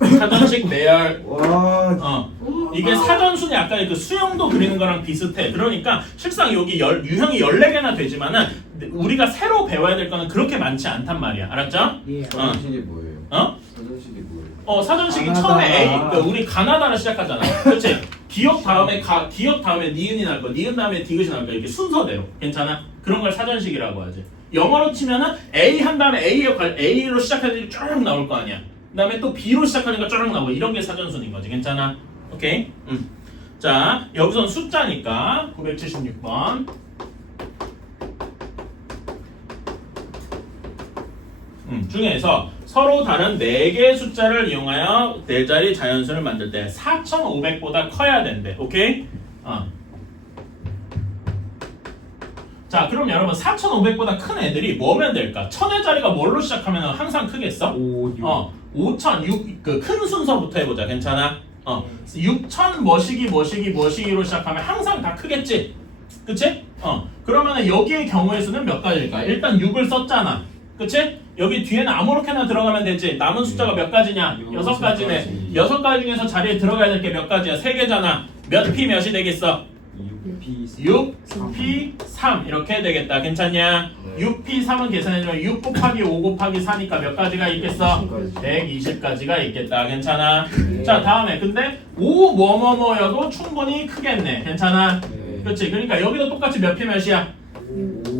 사전식 내열. 와 이게 사전순위 아까 그 수형도 그리는 거랑 비슷해. 그러니까 실상 여기 유형이 14개나 되지만은 우리가 새로 배워야 될 거는 그렇게 많지 않단 말이야. 알았죠? 예. 사전식이 뭐예요? 어? 사전식이 뭐예요? 사전식이 가나다. 처음에 그러니까 우리 가나다를 시작하잖아. 그렇지? 기억 다음에 기억 다음에 니은이 나올 거, 니은 다음에 디귿이 나올 거 이렇게 순서대로. 괜찮아? 그런 걸 사전식이라고 하지. 영어로 치면은 A 한 다음에 A로 시작하는 애들이 쭉 나올 거 아니야. 그다음에 또 B로 시작하는 거 쭉 나오고 이런 게 사전순인 거지. 괜찮아? 오케이? 자, 여기선 숫자니까 976번. 중에서 서로 다른 4개의 숫자를 이용하여 4자리 자연수를 만들 때 4,500보다 커야 된대. 오케이? 자, 그럼 여러분 4,500보다 큰 애들이 뭐면 될까? 1000의 자리가 뭘로 시작하면 항상 크겠어? 5, 6 5,000, 6, 그 큰 순서부터 해보자. 괜찮아? 6,000 뭐시기로 시작하면 항상 다 크겠지? 그치? 그러면은 여기의 경우의 수는 몇 가지일까? 일단 6을 썼잖아. 그치? 여기 뒤에는 아무렇게나 들어가면 되지. 남은 숫자가 몇 가지냐? 6가지네. 6가지 중에서 자리에 들어가야 될 게 몇 가지야? 3개잖아. 몇 P 몇이 되겠어? 6P 3 이렇게 되겠다. 괜찮냐? 네. 6P 3은 계산해주면 6 곱하기 5 곱하기 4니까 몇 가지가 있겠어? 120가지가 있겠다. 괜찮아? 자 다음에 근데 5 뭐뭐뭐여도 충분히 크겠네. 괜찮아? 네. 그렇지? 그러니까 여기도 똑같이 몇 P 몇이야?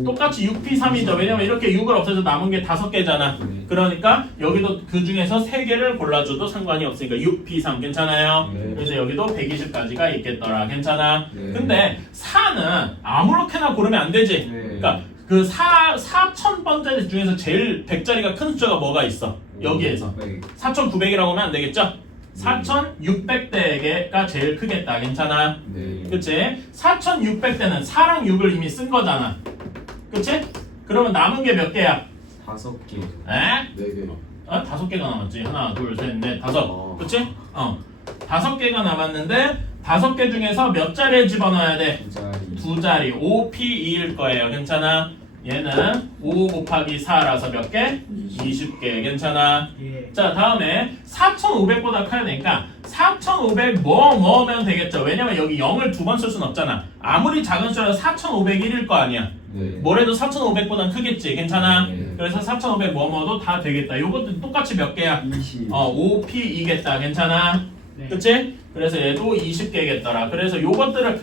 똑같이 6P 3이죠. 왜냐면 이렇게 6을 없애서 남은 게 5개잖아. 그러니까 여기도 그 중에서 3개를 골라줘도 상관이 없으니까 6P 3 괜찮아요? 네. 그래서 여기도 120가지가 있겠더라. 괜찮아? 네. 근데 4는 아무렇게나 고르면 안 되지. 네. 그러니까 그 4,000번째 중에서 제일 100자리가 큰 숫자가 뭐가 있어? 여기에서 4,900이라고 하면 안 되겠죠? 4,600대가 제일 크겠다. 괜찮아? 네. 그치? 4,600대는 4랑 6을 이미 쓴 거잖아. 그치? 그러면 남은 게 몇 개야? 5개 에? 4개. 5개가 남았지. 하나, 둘, 셋, 넷, 다섯. 어. 그치? 5개가 남았는데 5개 중에서 몇 자리에 집어넣어야 돼? 2자리 2자리. 5P2일 거예요. 괜찮아? 얘는 5 곱하기 4라서 몇 개? 20개. 괜찮아? 예. 자 다음에 4,500보다 커야 되니까 4,500 뭐면 되겠죠. 왜냐면 여기 0을 2번 쓸 수는 없잖아. 아무리 작은 숫자라도 4,501일 거 아니야. 네. 뭐래도 4,500보단 크겠지. 괜찮아? 네. 그래서 4,500 뭐도 다 되겠다. 요것도 똑같이 몇 개야? 20 5P2겠다. 괜찮아? 네. 그치? 그래서 얘도 20개겠더라. 그래서 요것들을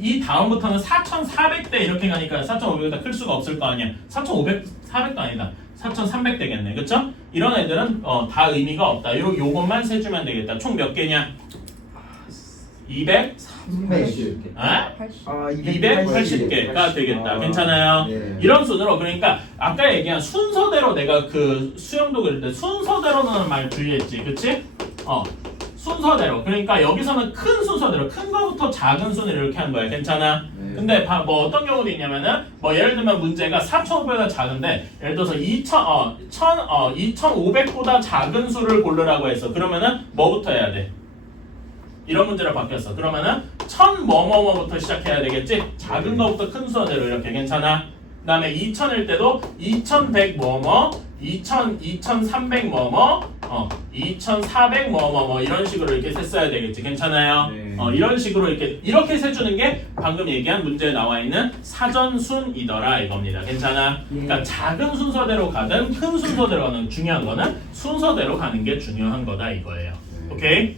이 다음부터는 4,400대 이렇게 가니까 4,500보다 클 수가 없을 거 아니야. 4,400도 아니다. 4,300 되겠네. 그쵸? 이런 애들은 다 의미가 없다. 요것만 세주면 되겠다. 총 몇 개냐? 200? 80. 아? 80. 280개가 되겠다. 괜찮아요? 네. 이런 순으로 그러니까 아까 얘기한 순서대로 내가 그 수영도 그릴 때 순서대로는 말 주의했지. 그치? 순서대로. 그러니까 여기서는 큰 순서대로 큰 거부터 작은 순으로 이렇게 하는 거야. 괜찮아? 네. 근데 뭐 어떤 경우도 있냐면은 뭐 예를 들면 문제가 4,500보다 작은데 예를 들어서 2,500보다 작은 수를 고르라고 했어. 그러면은 뭐부터 해야 돼? 이런 문제로 바뀌었어. 그러면은 1,000 뭐뭐뭐부터 시작해야 되겠지? 작은 거부터 큰 순서대로 이렇게. 괜찮아? 그 다음에 2,000일 때도 2,100 뭐뭐 2,300 뭐뭐 2,400 뭐뭐뭐 이런 식으로 이렇게 셌어야 되겠지. 괜찮아요? 네. 이런 식으로 이렇게 세주는 게 방금 얘기한 문제에 나와 있는 사전순이더라 이겁니다. 괜찮아? 그러니까 작은 순서대로 가든 큰 순서대로 가든 중요한 거는 순서대로 가는 게 중요한 거다 이거예요. 네. 오케이?